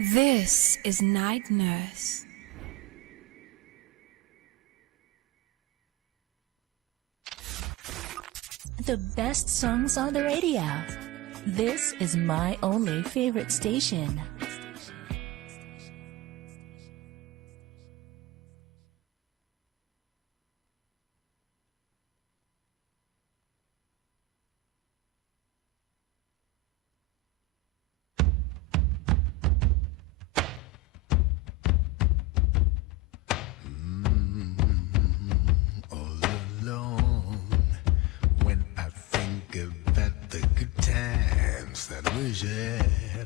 This is Night Nurse. The best songs on the radio. This is my only favorite station.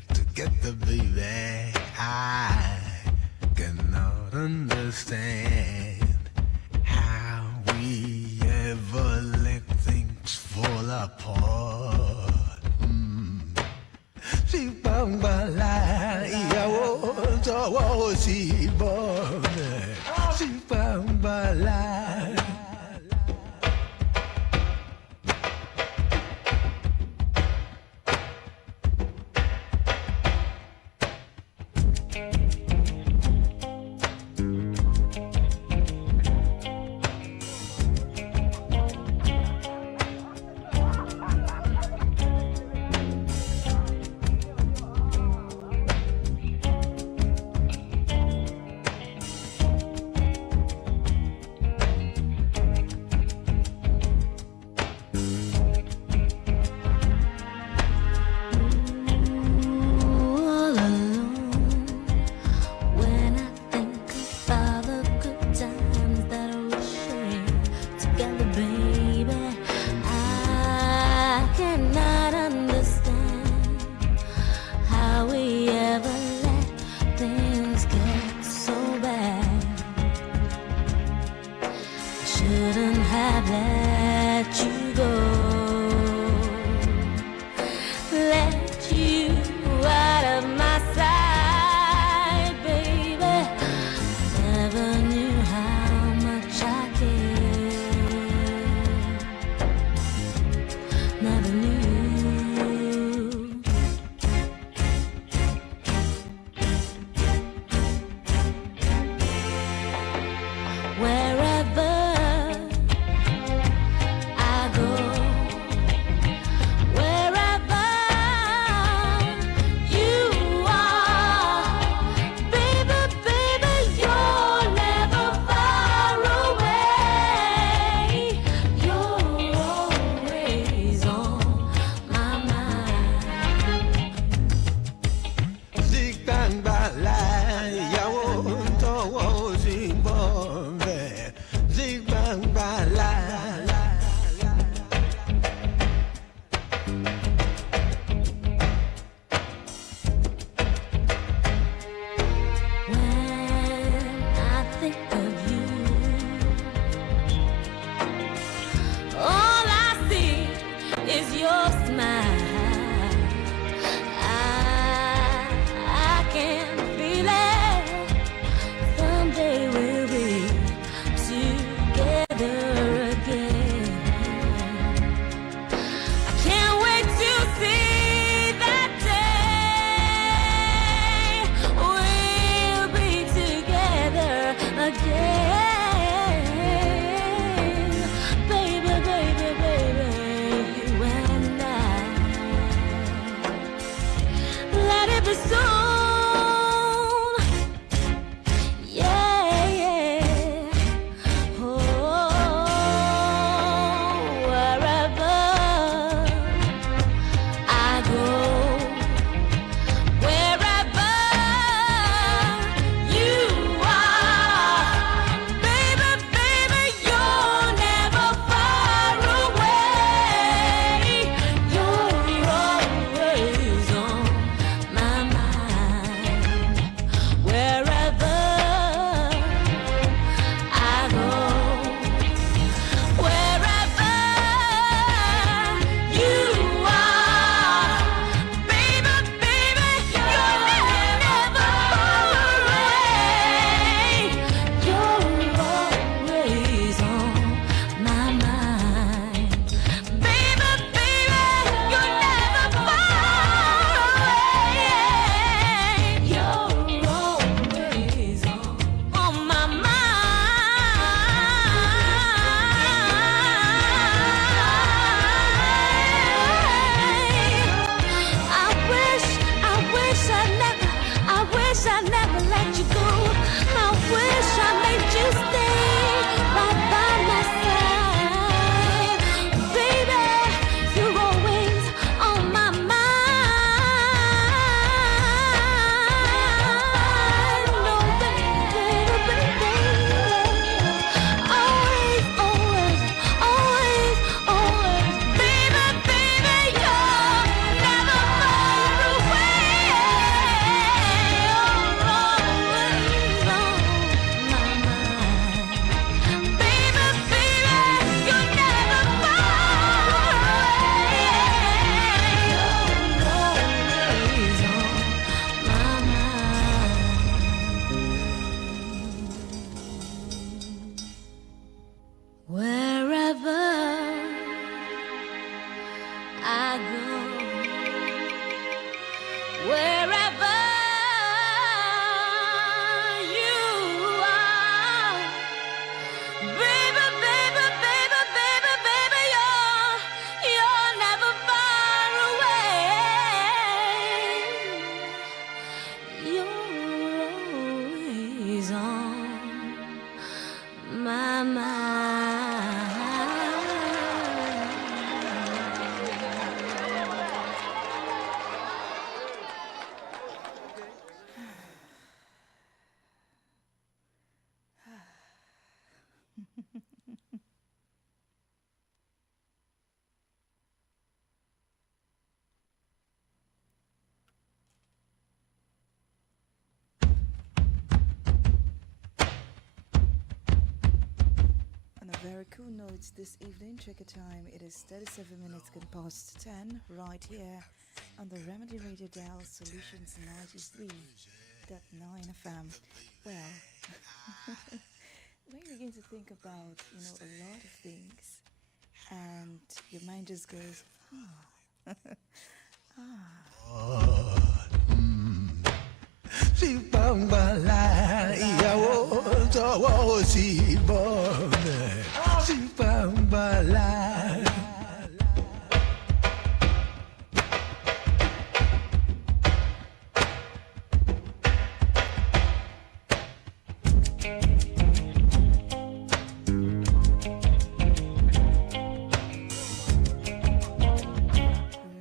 Together, baby, I cannot understand how we ever let things fall apart. Si pambala, iawo, tawo si bone. Si pambala. Shouldn't have let you go. Let you out of my sight, baby. Never knew how much I cared. Never knew. Wherever very cool notes this evening. Check your time. It is 37 minutes gone past 10 right here on the Remedy Radio Dial Solutions 93.9 FM. Well, when you begin to think about, a lot of things and your mind just goes, Si pambala yawo tawo si bone si pambala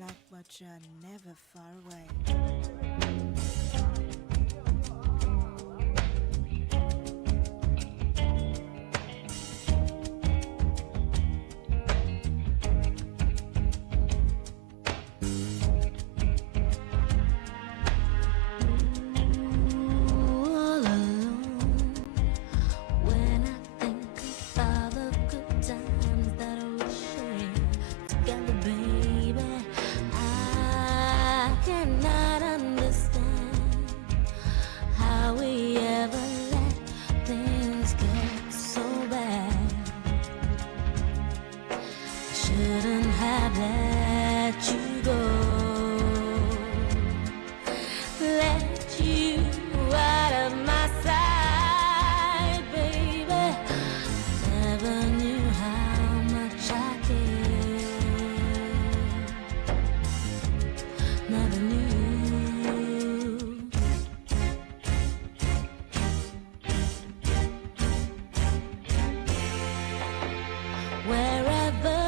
like but you're never far away. All alone when I think about the good times that we shared together, baby. I cannot understand how we ever let things get so bad. Shouldn't have let you go. Let you out of my sight, baby. Never knew how much I cared. Never knew. Wherever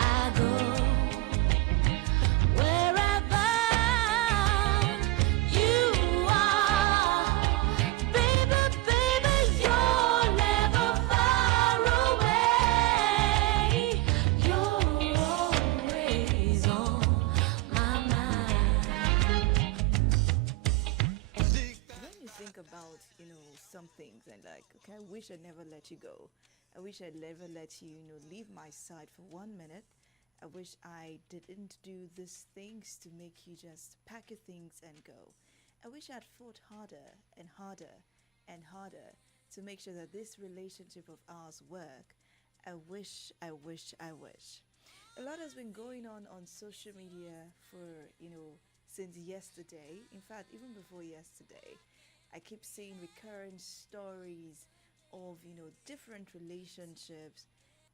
I go, wherever you are, baby, baby, you're never far away. You're always on my mind. When you think about, some things and like, okay, I wish I never let you go. I wish I'd never let you, leave my side for 1 minute. I wish I didn't do these things to make you just pack your things and go. I wish I'd fought harder and harder and harder to make sure that this relationship of ours work. I wish, I wish, I wish. A lot has been going on social media for, since yesterday. In fact, even before yesterday, I keep seeing recurrent stories of, different relationships.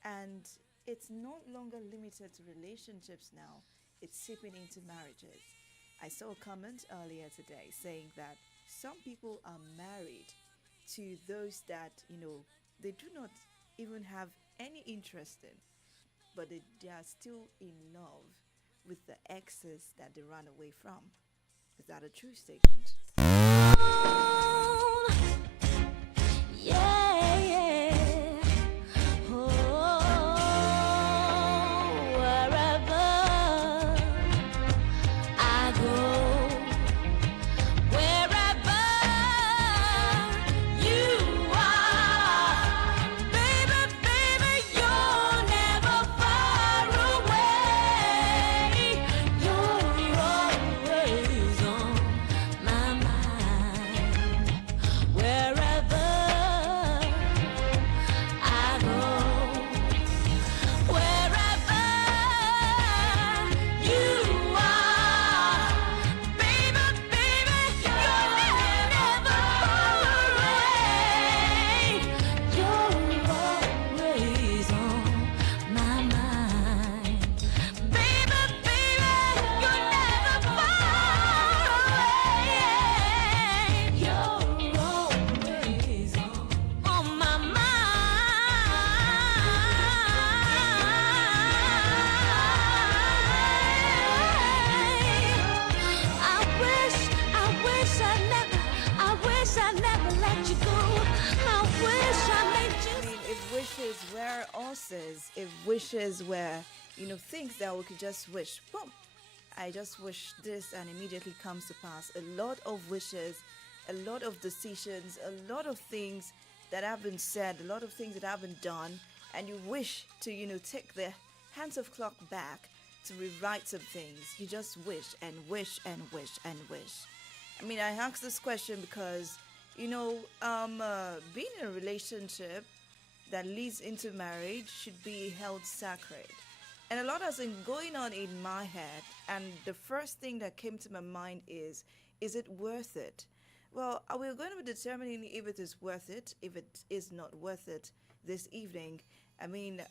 And it's no longer limited to relationships now. It's seeping into marriages. I saw a comment earlier today saying that some people are married to those that, they do not even have any interest in, but they are still in love with the exes that they ran away from. Is that a true statement? Yeah, yeah. Oh, wherever I go, wherever you are, baby, baby, you're never far away. You're always on my mind. Wherever I go, wherever you are, baby, baby, you're never far away. You're always on my mind, baby, baby, you're never far away. You're always on my mind. I never let you go. I wish I made you. I mean, if wishes were horses, if wishes were, things that we could just wish, boom, I just wish this and immediately comes to pass. A lot of wishes, a lot of decisions, a lot of things that have been said, a lot of things that have been done, and you wish to, take the hands of clock back to rewrite some things. You just wish and wish and wish and wish. I mean, I ask this question because, being in a relationship that leads into marriage should be held sacred. And a lot has been going on in my head, and the first thing that came to my mind is it worth it? Well, we're going to be determining if it is worth it, if it is not worth it this evening. I mean,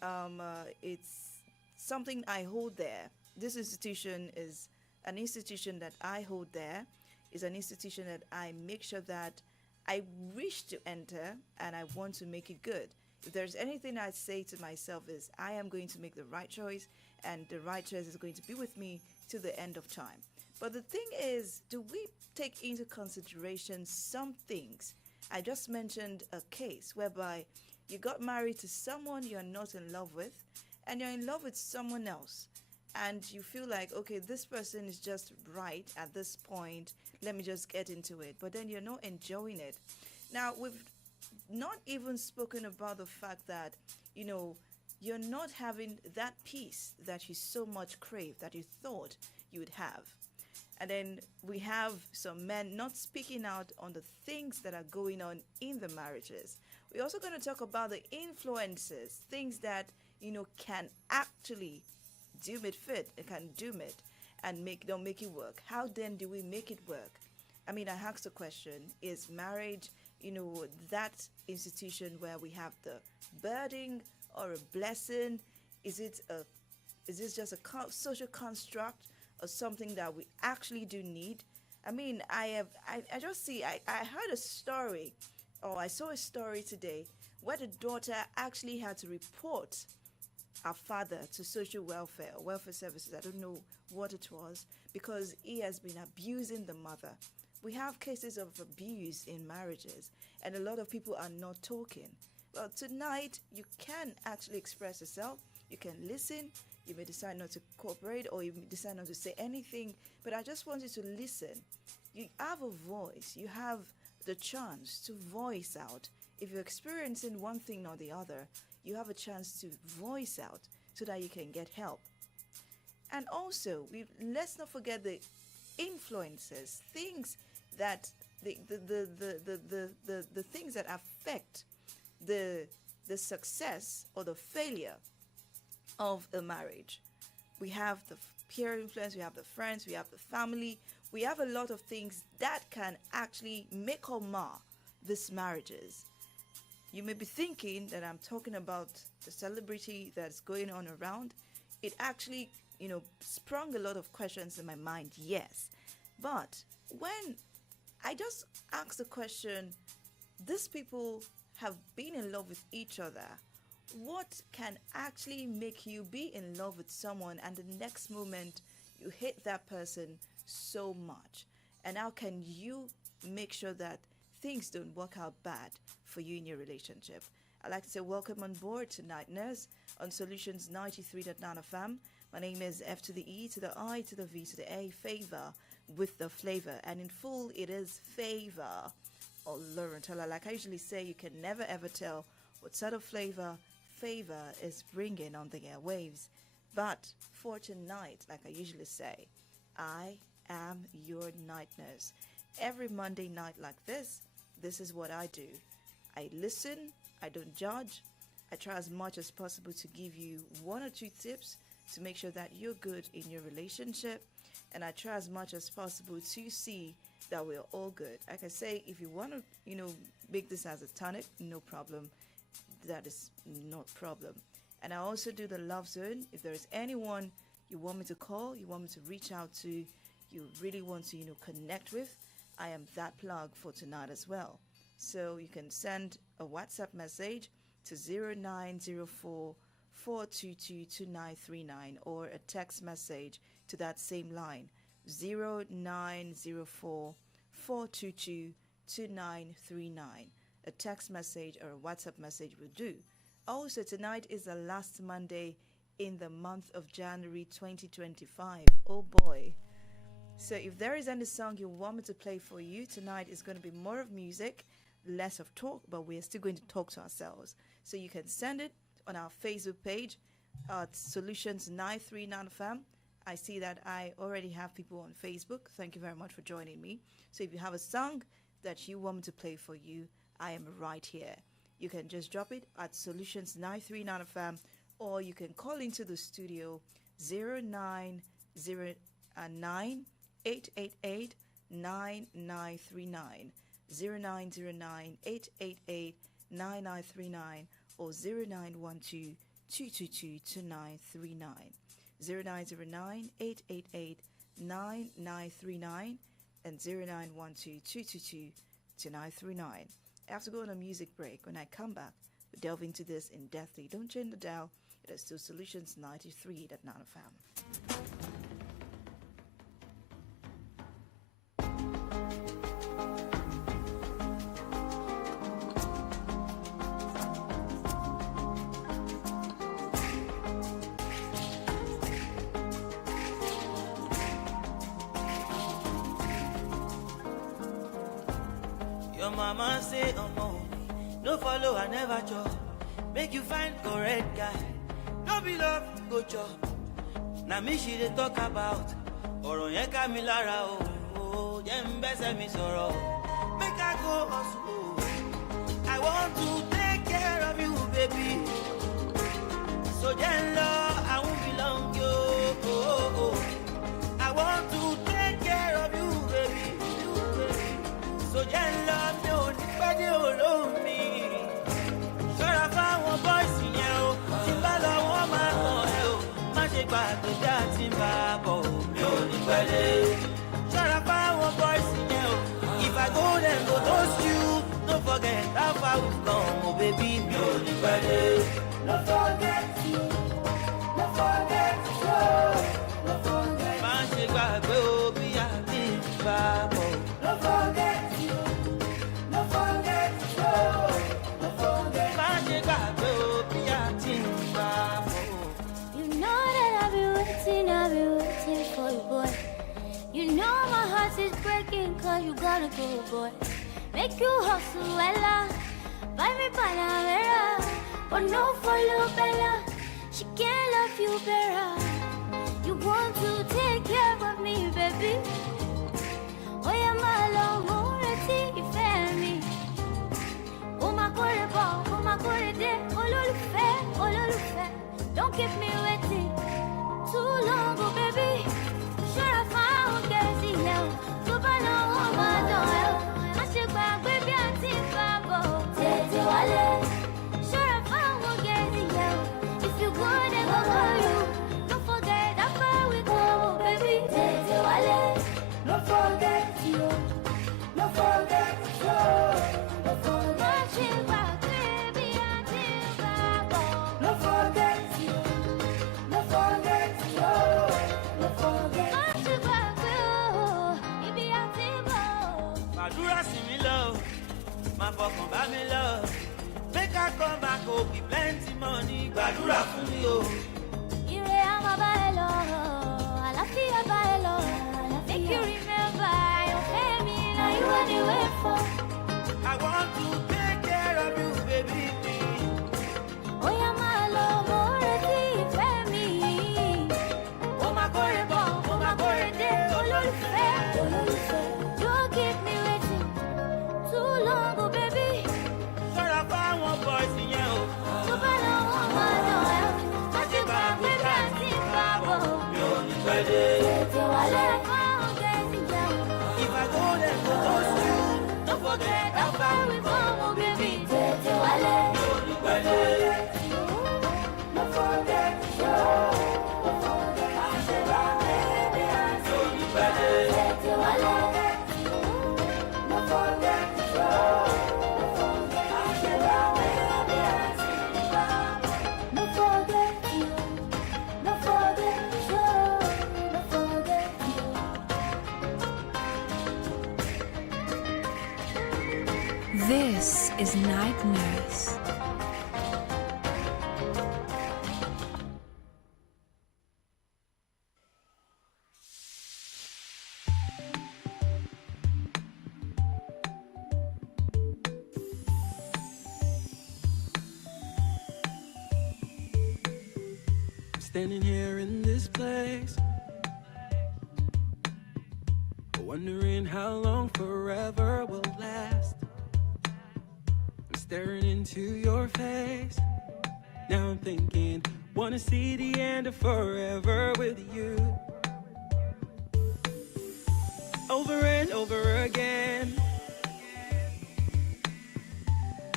it's something I hold there. This institution is an institution that I hold there, is an institution that I make sure that I wish to enter and I want to make it good. If there's anything I say to myself is I am going to make the right choice, and the right choice is going to be with me to the end of time. But the thing is, do we take into consideration some things? I just mentioned a case whereby you got married to someone you're not in love with, and you're in love with someone else. And you feel like, okay, this person is just right at this point. Let me just get into it. But then you're not enjoying it. Now, we've not even spoken about the fact that, you're not having that peace that you so much crave, that you thought you would have. And then we have some men not speaking out on the things that are going on in the marriages. We're also going to talk about the influences, things that, can actually doom it fit, it can doom it and don't make it work. How then do we make it work? I mean, I asked the question, is marriage, that institution where we have the burden or a blessing? Is this just a social construct or something that we actually do need? I mean, I heard a story, or I saw a story today where the daughter actually had to report our father to social welfare or welfare services. I don't know what it was, because he has been abusing the mother. We have cases of abuse in marriages, and a lot of people are not talking. Well, tonight you can actually express yourself. You can listen. You may decide not to cooperate, or you may decide not to say anything, but I just want you to listen. You have a voice. You have the chance to voice out. If you're experiencing one thing or the other, you have a chance to voice out so that you can get help. And also, let's not forget the influences, things that the things that affect the success or the failure of a marriage. We have the peer influence, we have the friends, we have the family, we have a lot of things that can actually make or mar these marriages. You may be thinking that I'm talking about the celebrity that's going on around. It actually, sprung a lot of questions in my mind, yes. But when I just asked the question, these people have been in love with each other. What can actually make you be in love with someone and the next moment you hate that person so much? And how can you make sure that things don't work out bad for you in your relationship? I'd like to say welcome on board to Night Nurse on Solutions 93.9 FM. My name is F to the E to the I to the V to the A, favor with the flavor. And in full, it is favor or Laurentella. Like I usually say, you can never ever tell what sort of flavor favor is bringing on the airwaves. But for tonight, like I usually say, I am your night nurse. Every Monday night like this is what I do. I listen, I don't judge. I try as much as possible to give you one or two tips to make sure that you're good in your relationship. And I try as much as possible to see that we're all good. Like I say, if you want to, make this as a tonic, no problem. That is not problem. And I also do the love zone. If there is anyone you want me to call, you want me to reach out to, you really want to, connect with, I am that plug for tonight as well. So you can send a WhatsApp message to 0904 422 2939 or a text message to that same line 0904 422 2939. A text message or a WhatsApp message will do. Also, tonight is the last Monday in the month of January 2025. Oh boy. So if there is any song you want me to play for you, tonight is going to be more of music. less of talk, but we're still going to talk to ourselves. So you can send it on our Facebook page at Solutions 939 FM. I see that I already have people on Facebook. Thank you very much for joining me. So if you have a song that you want me to play for you, I am right here. You can just drop it at Solutions 939 FM, or you can call into the studio 0909 888 9939, 0909 888 9939, or 0912 222 2939, 0909 888 9939, and 0912 222 2939. I have to go on a music break. When I come back, we'll delve into this in depthly. Don't change the dial. It is still Solutions 93.9 FM. Your mama say, oh no, no follow, I never chop. Make you find correct guy. No be love, go chop. Now me she dey talk about. Ọ̀rọ̀ yẹn ká mi lára o, jẹ́ n bẹ́sẹ̀ mi sọ̀rọ̀. Make I go hustle. I want to take care of you, baby. So jẹ́ n lọ, I won't belong yo. I want to take care of you, baby. So jẹ́ n lọ, mi ò ní pẹ́ dé olómi. Ṣọ́ra fáwọn bọ́ìsì yẹn o, tí bá lọ wọ́n máa tàn ẹ́ o. Má ṣe gbàgbé bí a ti ń bá a bọ̀ o, mi ò ní pẹ́ dé. Ṣọ́ra fáwọn bọ́ìsì yẹn o, if I go then go toast you. Don't forget how far we've come, oh baby, mi ò ní pẹ́ dé. No forget you, no forget you, no forget. Má ṣe gbàgbé o bí a ti ń bá a bọ̀. No forget you, no forget you, no forget. Má ṣe gbàgbé o bí a ti ń bá a bọ̀. You know that I've been waiting for you, boy. You know my heart is breaking cause you gotta go, boy. Make you hustle, Ella. Buy me Panamera, but no follow Bella. She can't love you better. You want to take care of me, baby. Oh yeah, my love, more than me. Oh my God, oh my God, oh Lulufe. Don't keep me waiting too long, oh baby. Sure I found Gazi now. So by now, oh my God, I should back, baby, I think Babo. Tete Wale. Sure I found Gazi now. If you go, then go call you. Don't forget how far we go, baby. Tete Wale. No forget you. No forget you. No forget you. Baby, I think Babo. No forget you. No forget you. No forget. Àdúrà sí mi lọ, máa fọkàn bá mi lọ. Make I come back, oh, be plenty money. Gbàdúrà fún mi o. Ire a máa bá ẹ lọ, àlàáfíà bá ẹ lọ. Make you remember, your family, now you are the way for. I want to take care of you, baby. Ó yá máa lọ, mo retí ìfẹ́ mi. Ó máa kórè bọ̀, ó máa kórè dé, olólùfẹ́. Don't keep me waiting too long, oh baby. Ṣọ́ra fáwọn boys yẹn o. Tó bá lọ wọ́n máa dán ẹ́. Má ṣe gbà pé bí a ti ń bá bọ̀. Mi ò ní pẹ́ dé. Tètè wálé fáwọn gẹ̀ẹ́sì jẹun. If I go then go toast you. Don't forget how far we come, oh baby. Tètè wálé. Mi ò ní pẹ́ dé. No forget you. No forget. Má ṣe gbà pé bí a ti Mi ò ní pẹ́ dé. tètè wálé. No forget you. No forget. Má ṣe gbà pé bí a ti bá bọ̀. No forget you. No forget you. No forget you. This is Night Nurse. standing here in this place, wondering how long forever will last. I'm staring into your face. Now I'm thinking, wanna see the end of forever with you. Over and over again,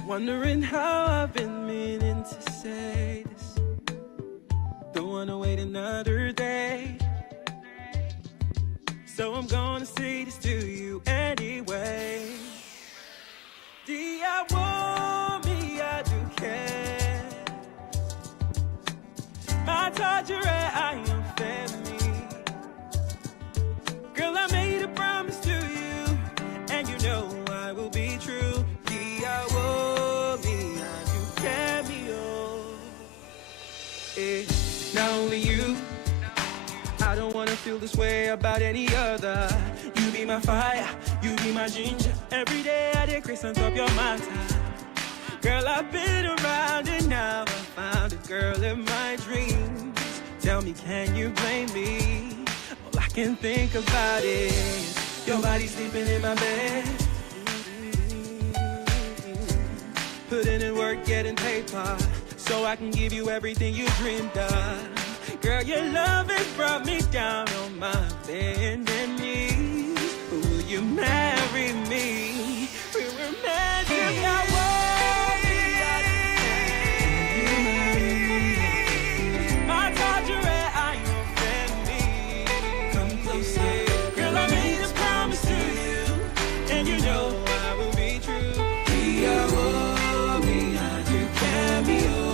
wondering how I've been meaning to say this. Don't wanna wait another day, so I'm gonna say this to you anyway. Ti amo, mi aduke, matajere ayam femi. Girl, I made a promise to you, and you know I will be true. Ti amo, mi aduke mio. Not only you, I don't wanna feel this way about any other. You be my fire, you be my ginger. Every day I decrease on top your mind. Girl, I've been around and now I found a girl in my dreams. Tell me, can you blame me? All I can think about is your body sleeping in my bed, putting in work, getting paper, so I can give you everything you dreamed of. Girl, your love has brought me down on my bending knees. Will you marry me? We were meant to be. My Tajere, I offend me. Come closer. Girl, I made a promise to you, and you know I will be true. Ti amo, mi aduke mio.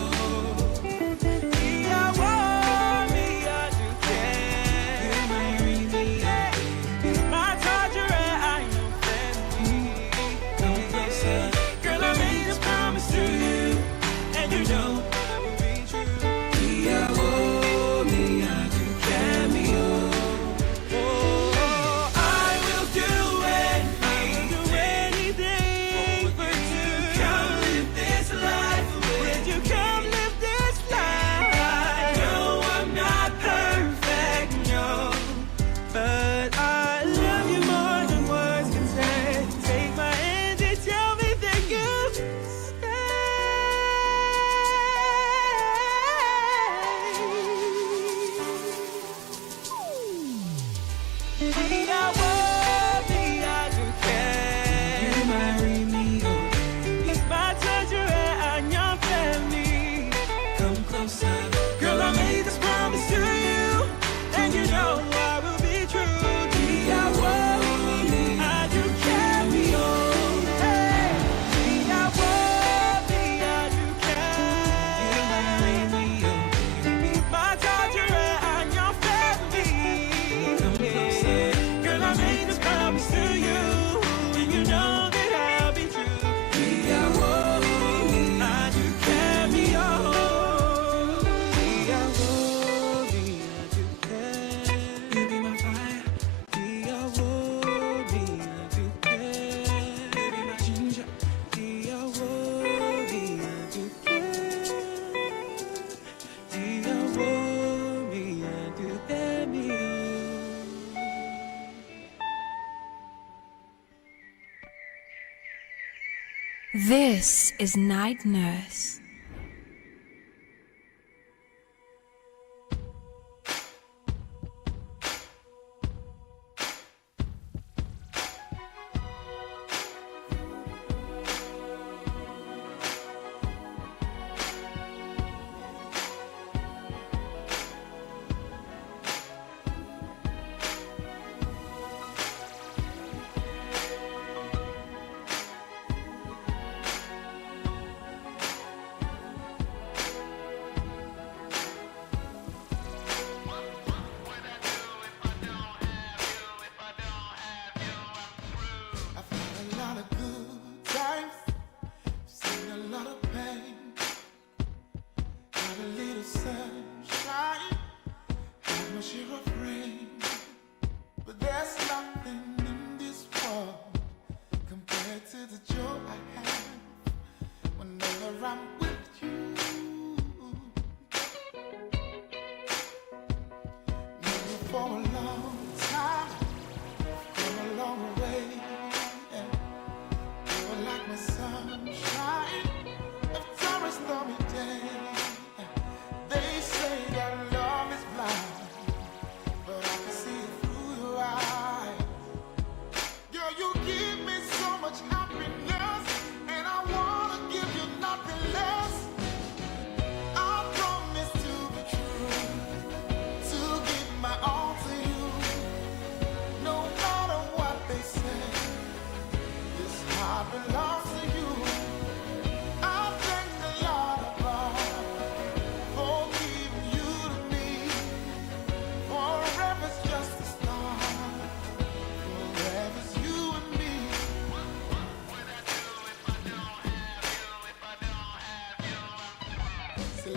This is Night Nurse.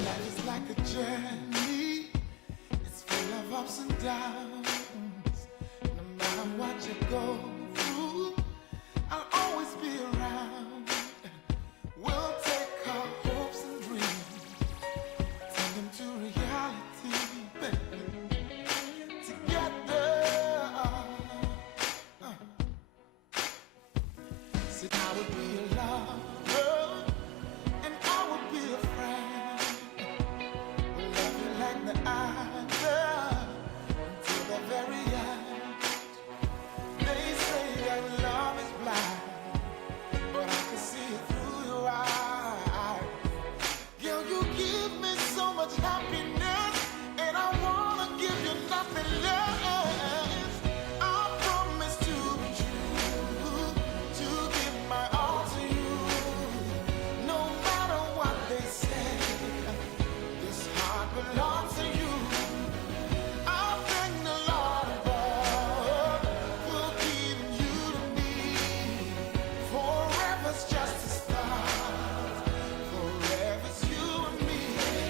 Life is like a journey. It's full of ups and downs. No matter what you go through, I'll always be around. We'll take our hopes and dreams, turn them to reality, baby. Together, see, I would be a lover, and I would be a friend. Love you like the other until the very end. They say that love is blind, but I can see it through your eyes. Girl, you give me so much happiness, and I wanna give you nothing less. I promise to be true, to give my all to you, no matter what they say. This heart belongs to you. I thank the Lord above for giving you to me. Forever's just a start. Forever's you and me.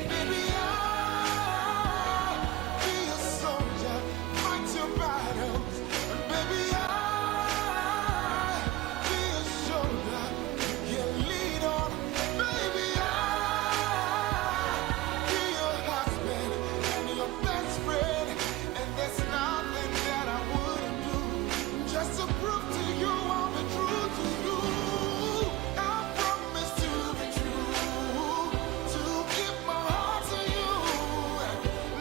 Baby, I'll be a soldier, fight your battles. And baby, I'll be a shoulder you can lean on. Baby, I'll be your husband and your best friend. And there's nothing that I wouldn't do just to prove to you I'll be true to you. I promise to be true, to give my heart to you,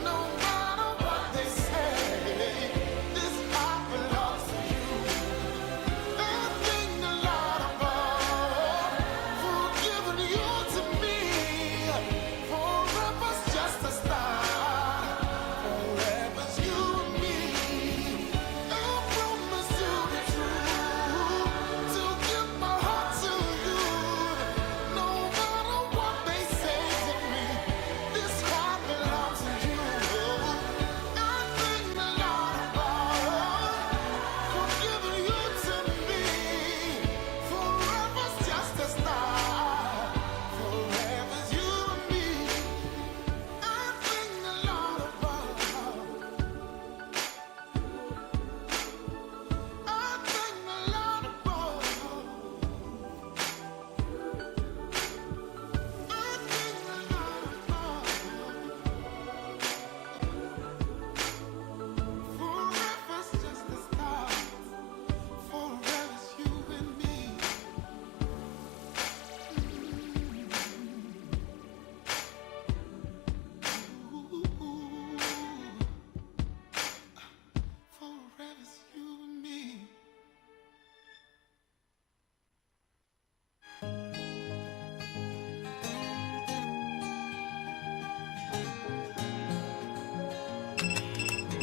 no matter what they say. This heart belongs to you. And thank the Lord above for giving you to me. Forever's just a start. Forever's you and me. I promise to be true, to give my heart to you, no matter what they say to me. This heart belongs to you. I thank the Lord above for giving you to me. Forever's just a start. Forever's you and me. I thank the Lord above. I thank the Lord above. Forever's just a start. Forever's you and me. Forever's you and me.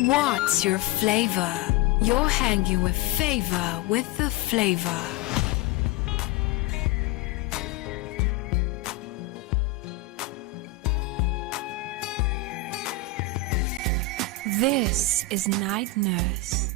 What's your flavor? You're hanging with favor with the flavor. This is Night Nurse.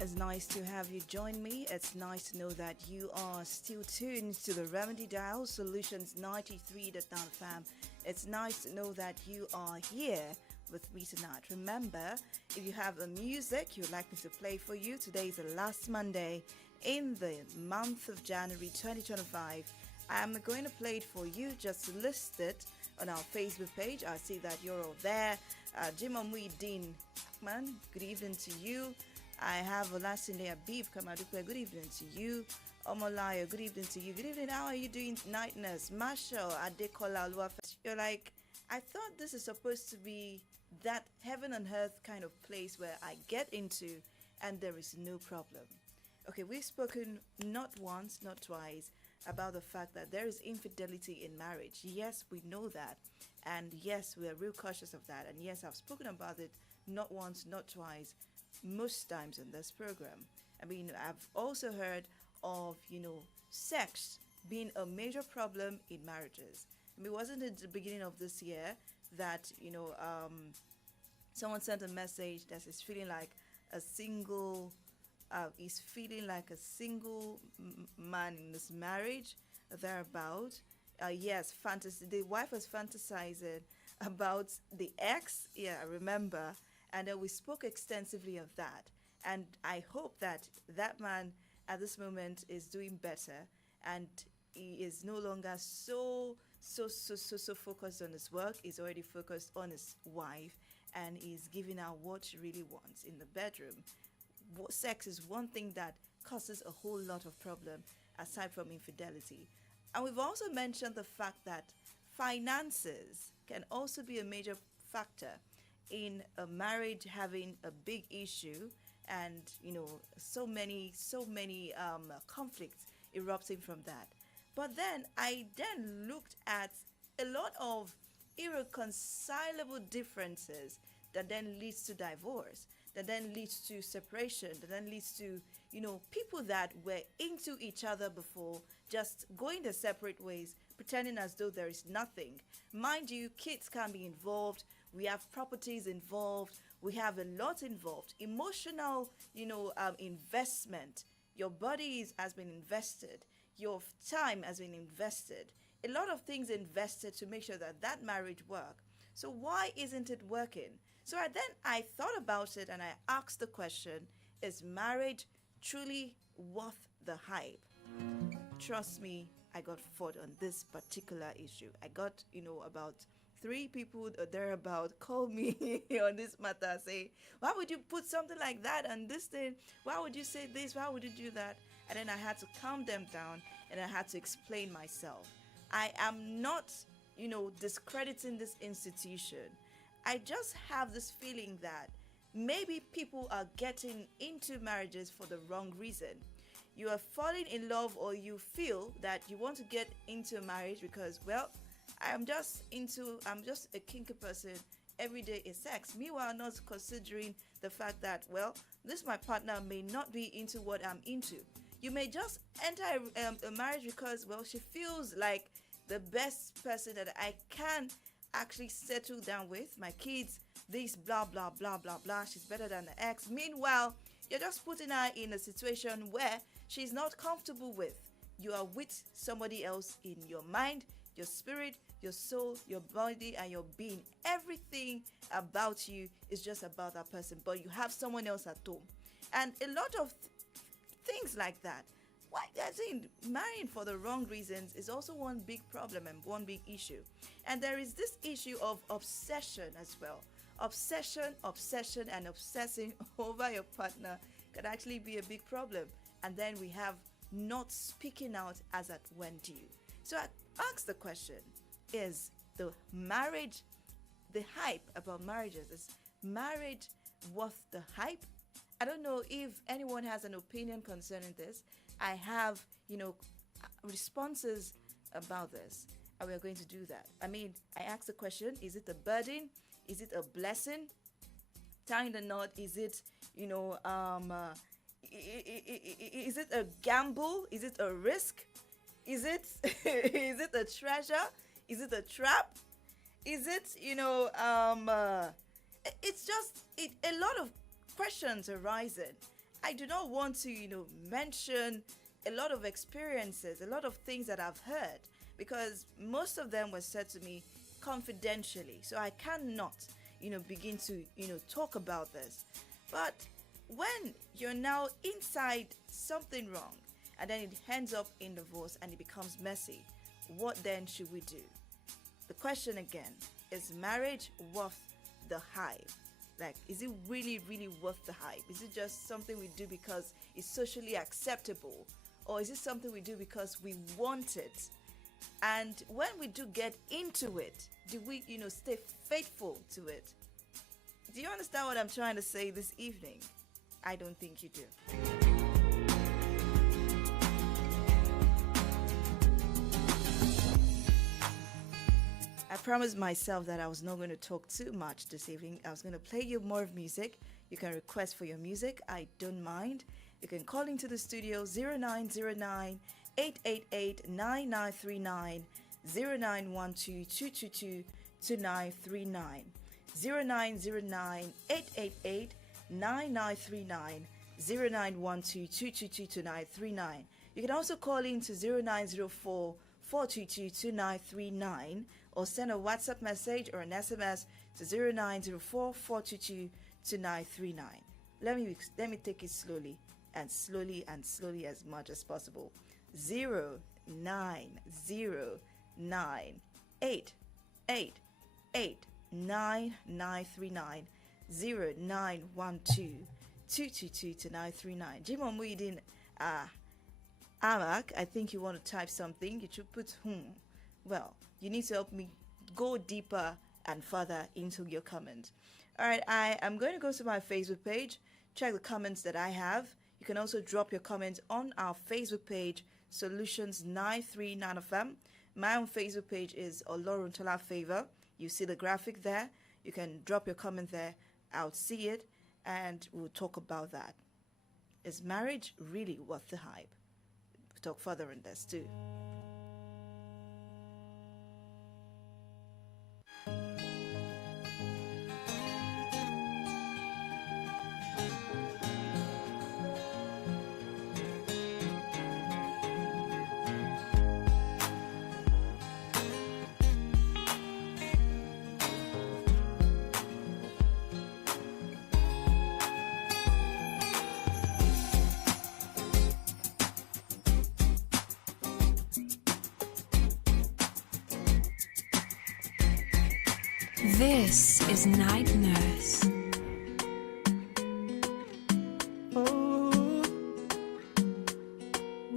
It's nice to have you join me. It's nice to know that you are still tuned to the Remedy Dial Solutions 93.9 FM. It's nice to know that you are here with me tonight. Remember, if you have a music you'd like me to play for you, today is the last Monday in the month of January 2025. I'm going to play it for you. Just list it on our Facebook page. I see that you're all there. Jim Muideen Akman, good evening to you. I have Olasinde Abib Kamadupe, good evening to you. Omolayo, good evening to you. Good evening, how are you doing, Night Nurse? Marshall Adekola Oluwafe. You're like, I thought this is supposed to be that heaven and earth kind of place where I get into and there is no problem. Okay, we've spoken not once, not twice about the fact that there is infidelity in marriage. Yes, we know that. And yes, we are real cautious of that. And yes, I've spoken about it not once, not twice, most times in this program. I mean, I've also heard of, sex being a major problem in marriages. I mean, wasn't it the beginning of this year that, someone sent a message that is feeling like a single, is feeling like a single man in this marriage, thereabout. Yes, fantasy. The wife was fantasizing about the ex. Yeah, I remember. And then we spoke extensively of that. And I hope that that man at this moment is doing better, and he is no longer so focused on his work. He's already focused on his wife, and he's giving her what she really wants in the bedroom. Sex is one thing that causes a whole lot of problem aside from infidelity. And we've also mentioned the fact that finances can also be a major factor in a marriage having a big issue, and so many conflicts erupting from that. But then I looked at a lot of irreconcilable differences that then leads to divorce, that then leads to separation, that then leads to people that were into each other before just going their separate ways, pretending as though there is nothing. Mind you, kids can be involved. We have properties involved. We have a lot involved. Emotional, investment. Your body has been invested. Your time has been invested. A lot of things invested to make sure that that marriage work. So why isn't it working? So I thought about it, and I asked the question, is marriage truly worth the hype? Trust me, I got fought on this particular issue. I got, about 3 people thereabout call me on this matter, say, why would you put something like that on this thing? Why would you say this? Why would you do that? And then I had to calm them down, and I had to explain myself. I am not, discrediting this institution. I just have this feeling that maybe people are getting into marriages for the wrong reason. You are falling in love, or you feel that you want to get into a marriage because, well, I'm just a kinky person. Every day is sex. Meanwhile, not considering the fact that, well, my partner may not be into what I'm into. You may just enter a marriage because, well, she feels like the best person that I can actually settle down with. My kids, this, blah, blah, blah, blah, blah. She's better than the ex. Meanwhile, you're just putting her in a situation where she's not comfortable with. You are with somebody else in your mind, your spirit, your soul, your body, and your being. Everything about you is just about that person, but you have someone else at home. And a lot of things like that. Why I think marrying for the wrong reasons is also one big problem and one big issue. And there is this issue of obsession as well. Obsession, and obsessing over your partner can actually be a big problem. And then we have not speaking out as at when due. So I ask the question, is the hype about marriages, is marriage worth the hype? I don't know if anyone has an opinion concerning this. I have, responses about this, and we're going to do that. I mean, I asked the question, is it a burden? Is it a blessing? Tying the knot, is it, is it a gamble? Is it a risk? Is it is it a treasure? Is it a trap? Is it, it's just a lot of questions arising. I do not want to, mention a lot of experiences, a lot of things that I've heard, because most of them were said to me confidentially. So I cannot, begin to, talk about this. But when you're now inside something wrong, and then it ends up in divorce and it becomes messy, what then should we do? The question again, is marriage worth the hype? Like, is it really, really worth the hype? Is it just something we do because it's socially acceptable? Or is it something we do because we want it? And when we do get into it, do we, stay faithful to it? Do you understand what I'm trying to say this evening? I don't think you do. I promised myself that I was not going to talk too much this evening. I was going to play you more of music. You can request for your music. I don't mind. You can call into the studio 0909 888 9939, 0912 222 2939, 0909 888 9939, 0912 222 2939. You can also call in to 0904 422 2939 or send a WhatsApp message or an SMS to 0904 422 2939. Let me take it slowly and slowly as much as possible. 0909 888 9939, 0912 222 2939. Jim Muhyiddin Amak, I think you want to type something. You should put Well, you need to help me go deeper and further into your comments. All right, I am going to go to my Facebook page, check the comments that I have. You can also drop your comments on our Facebook page, Solutions 939 FM. My own Facebook page is Oloruntola Favor. You see the graphic there. You can drop your comment there. I'll see it, and we'll talk about that. Is marriage really worth the hype? We'll talk further on this too. This is Night Nurse. Oh,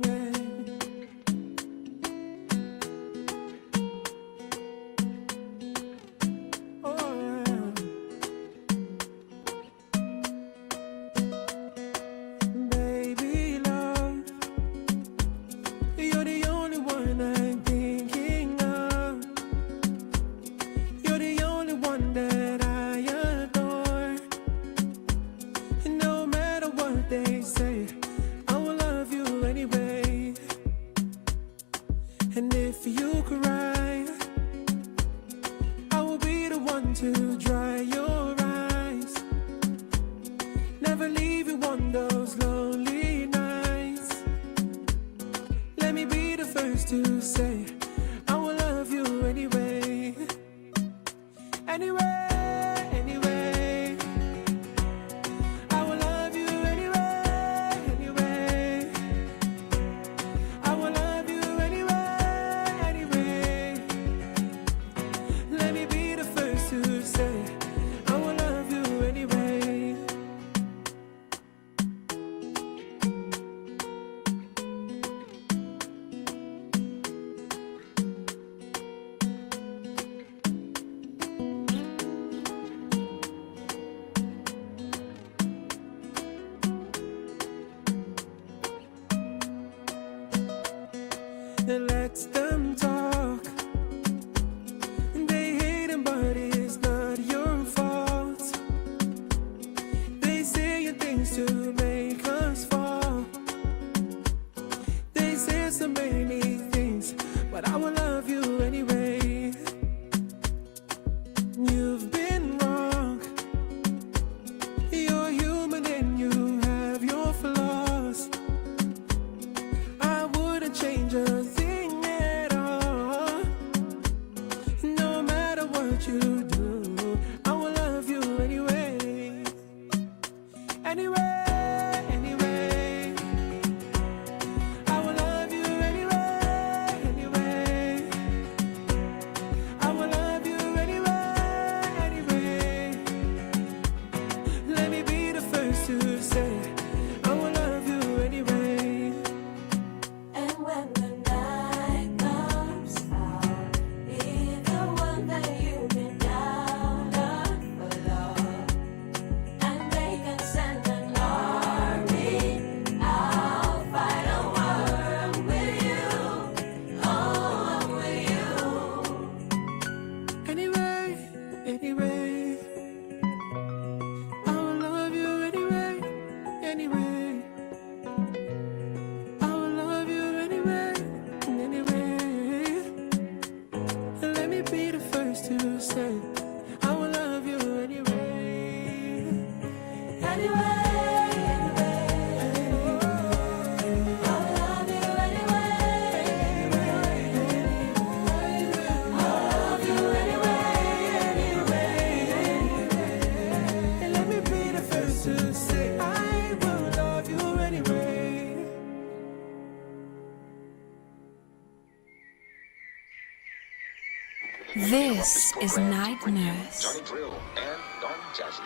yeah. Oh, yeah. Baby love, you're the only one I'm thinking of. You're the only one that I adore. And no matter what they say, I will love you anyway. And if you cry, I will be the one to dry your eyes. Never leave you on those lonely nights. Let me be the first to say, I will love you anyway. Anyway, anyway, I will love you anyway, anyway. I will love you anyway, anyway. Let me be the first to say, I will love you anyway. And let them talk. They hate him, but it's not your fault. They say things to make us fall. They say so many things, but I will love you anyway. You've been wrong. You're human and you have your flaws. I wouldn't change a thing at all. This is Night Nurse. Johnny Drill and Don Jazzy.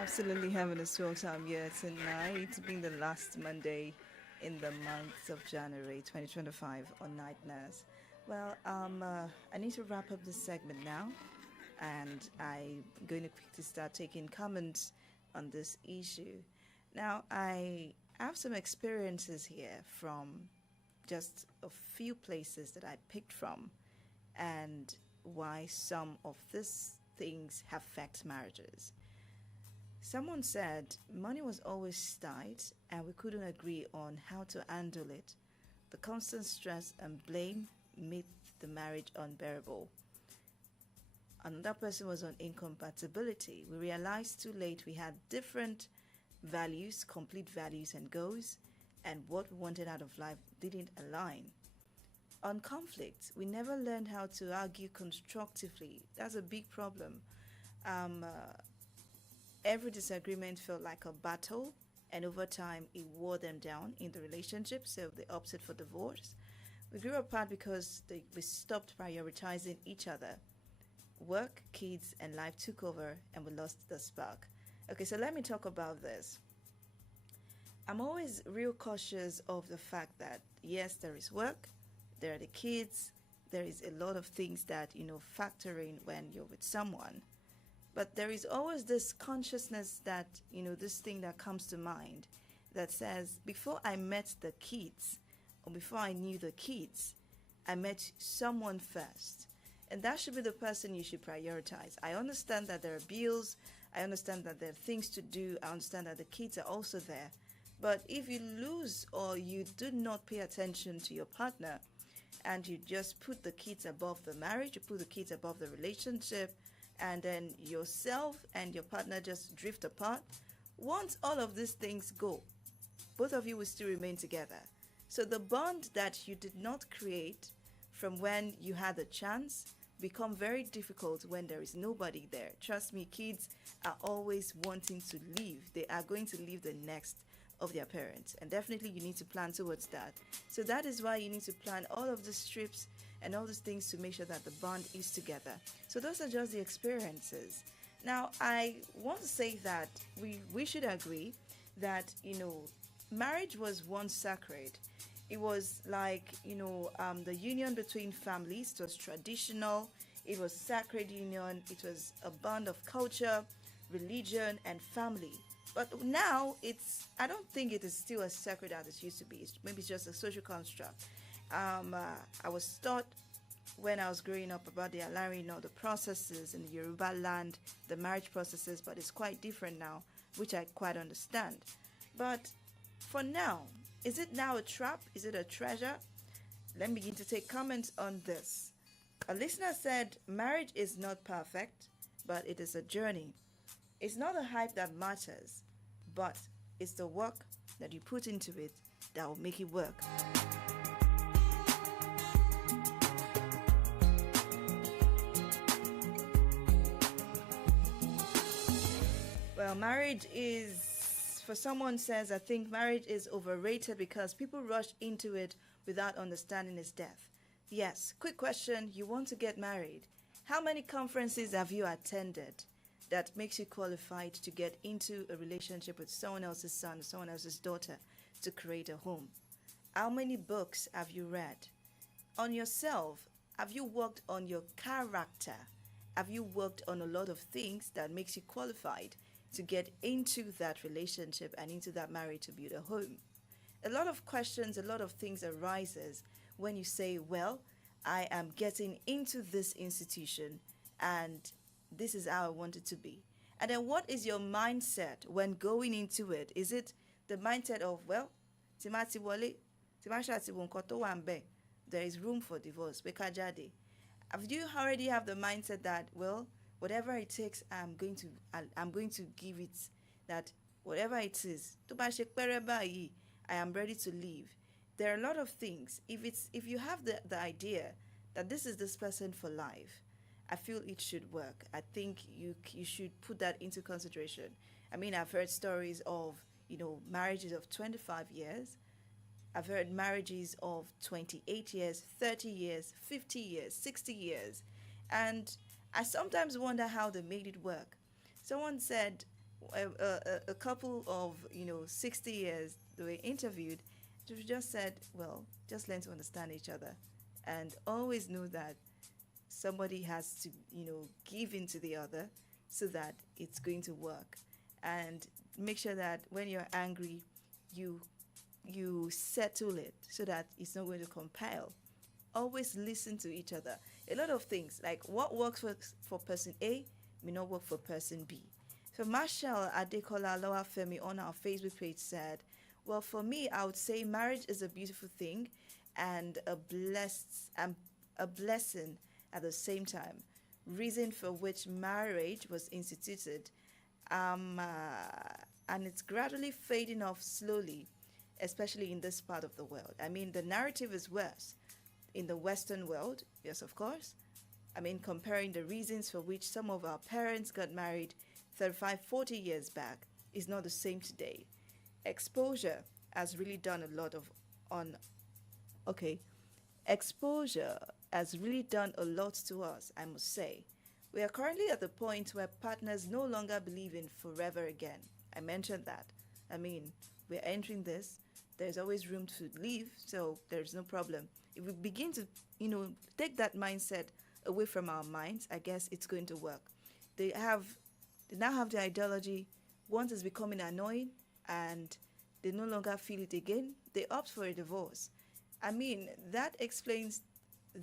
Absolutely having a swell time here tonight, being the last Monday in the month of January 2025 on Night Nurse. Well, I need to wrap up this segment now, and I'm going to quickly start taking comments on this issue. Now, I have some experiences here from just a few places that I picked from, and why some of these things affect marriages. Someone said money was always tight and we couldn't agree on how to handle it. The constant stress and blame made the marriage unbearable. Another person was on incompatibility. We realized too late we had different values, complete values and goals, and what we wanted out of life didn't align. On conflict, we never learned how to argue constructively. That's a big problem. Every disagreement felt like a battle, and over time it wore them down in the relationship, so they opted for divorce. We grew apart because we stopped prioritizing each other. Work, kids, and life took over, and we lost the spark. Okay, so let me talk about this. I'm always real cautious of the fact that yes, there is work, there are the kids, there is a lot of things that factor in when you're with someone. But there is always this consciousness that, this thing that comes to mind that says, before I met the kids, or before I knew the kids, I met someone first. And that should be the person you should prioritize. I understand that there are bills, I understand that there are things to do, I understand that the kids are also there. But if you lose or you do not pay attention to your partner and you just put the kids above the marriage, you put the kids above the relationship, and then yourself and your partner just drift apart, once all of these things go, both of you will still remain together. So the bond that you did not create from when you had the chance become very difficult when there is nobody there. Trust me, kids are always wanting to leave. They are going to leave the next of their parents, and definitely you need to plan towards that. So that is why you need to plan all of these trips and all these things to make sure that the bond is together. So those are just the experiences. Now, I want to say that we should agree that, marriage was once sacred. It was like, the union between families. It was traditional. It was sacred union. It was a bond of culture, religion, and family. But now I don't think it is still as sacred as it used to be. Maybe it's just a social construct. I was taught when I was growing up about the Alarin, the processes in the Yoruba land, the marriage processes, but it's quite different now, which I quite understand. But for now, is it now a trap? Is it a treasure? Let me begin to take comments on this. A listener said, marriage is not perfect, but it is a journey. It's not the hype that matters, but it's the work that you put into it that will make it work. Well, marriage is, for someone says, I think marriage is overrated because people rush into it without understanding its depth. Yes, quick question, you want to get married. How many conferences have you attended that makes you qualified to get into a relationship with someone else's son, someone else's daughter, to create a home? How many books have you read? On yourself, have you worked on your character? Have you worked on a lot of things that makes you qualified to get into that relationship and into that marriage to build a home? A lot of questions, a lot of things arises when you say, well, I am getting into this institution and this is how I want it to be. And then what is your mindset when going into it? Is it the mindset of, well, Timati Wale, Timashati Wonkoto Wambe, there is room for divorce, Bekajade. Have you already have the mindset that, well, whatever it takes, I'm going to give it, that whatever it is, I am ready to leave. There are a lot of things. If you have the idea that this is this person for life, I feel it should work. I think you should put that into consideration. I mean, I've heard stories of, marriages of 25 years. I've heard marriages of 28 years, 30 years, 50 years, 60 years. And I sometimes wonder how they made it work. Someone said a couple of, 60 years, they were interviewed, they just said, well, just learn to understand each other and always know that somebody has to, give in to the other so that it's going to work. And make sure that when you're angry, you settle it so that it's not going to compile. Always listen to each other. A lot of things, like what works for person A may not work for person B. So Marshall Adekola Loafemi on our Facebook page said, well, for me, I would say marriage is a beautiful thing and a blessing at the same time. Reason for which marriage was instituted, and it's gradually fading off slowly, especially in this part of the world. I mean, the narrative is worse in the Western world, yes, of course. I mean, comparing the reasons for which some of our parents got married 35, 40 years back is not the same today. Exposure has really done a lot exposure has really done a lot to us, I must say. We are currently at the point where partners no longer believe in forever again. I mentioned that. I mean, we're entering this, there's always room to leave, so there's no problem. If we begin to, take that mindset away from our minds, I guess it's going to work. They now have the ideology, once it's becoming annoying and they no longer feel it again, they opt for a divorce. I mean, that explains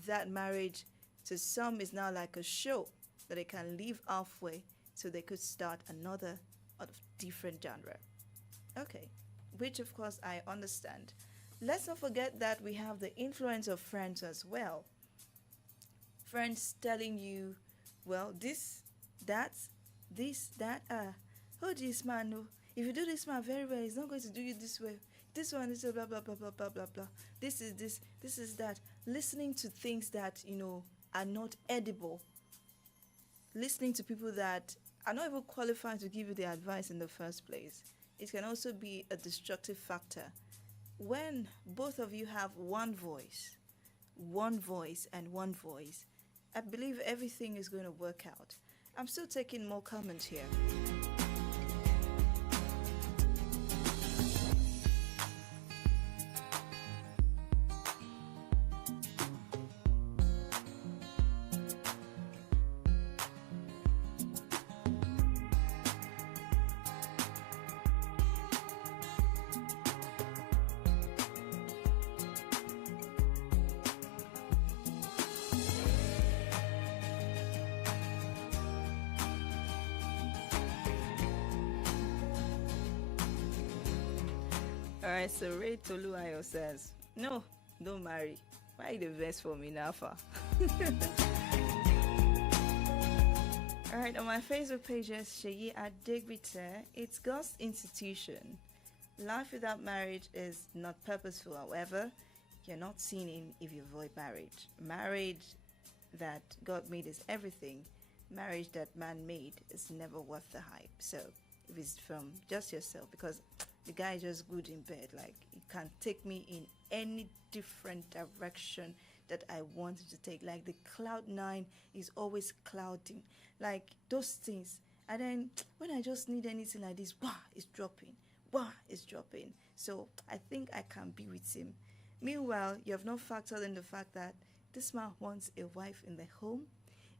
that marriage to some is now like a show that they can leave halfway so they could start another of different genre. Okay, which of course I understand. Let's not forget that we have the influence of friends as well. Friends telling you, well, that, oh, this man, no. If you do this man very well, he's not going to do you this way. This one is blah, blah, blah, blah, blah, blah, blah. This is that. Listening to things that, are not edible. Listening to people that are not even qualified to give you the advice in the first place. It can also be a destructive factor. When both of you have one voice, I believe everything is going to work out. I'm still taking more comments here. Alright, so Ray Toluayo says, no, don't marry. Why the best for me now for? Alright, on my Facebook pages, Sheyi Adegbite, it's God's institution. Life without marriage is not purposeful. However, you're not sinning if you avoid marriage. Marriage that God made is everything. Marriage that man made is never worth the hype. So, if it's from just yourself, because the guy is just good in bed, like he can take me in any different direction that I wanted to take. Like the cloud9 is always clouding, like those things. And then when I just need anything like this, it's dropping. So I think I can be with him. Meanwhile, you have not factored in the fact that this man wants a wife in the home.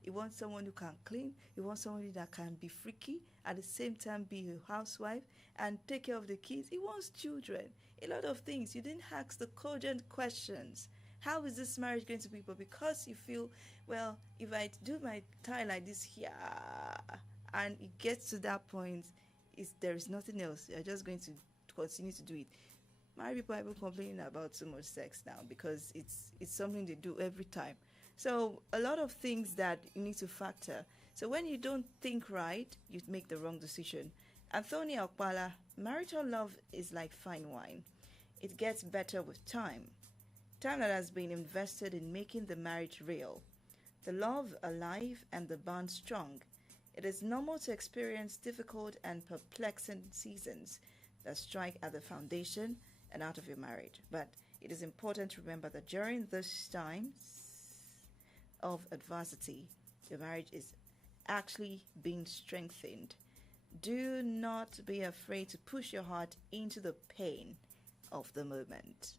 He wants someone who can clean. He wants somebody that can be freaky, at the same time be a housewife and take care of the kids. He wants children. A lot of things. You didn't ask the cogent questions. How is this marriage going to be? But because you feel, well, if I do my tie like this here, and it gets to that point, there is nothing else. You're just going to continue to do it. Married people are even complaining about too much sex now because it's something they do every time. So a lot of things that you need to factor. So when you don't think right, you make the wrong decision. Anthony Okpala, marital love is like fine wine. It gets better with time. Time that has been invested in making the marriage real. The love alive and the bond strong. It is normal to experience difficult and perplexing seasons that strike at the foundation and out of your marriage. But it is important to remember that during those times of adversity, your marriage is actually being strengthened. Do not be afraid to push your heart into the pain of the moment.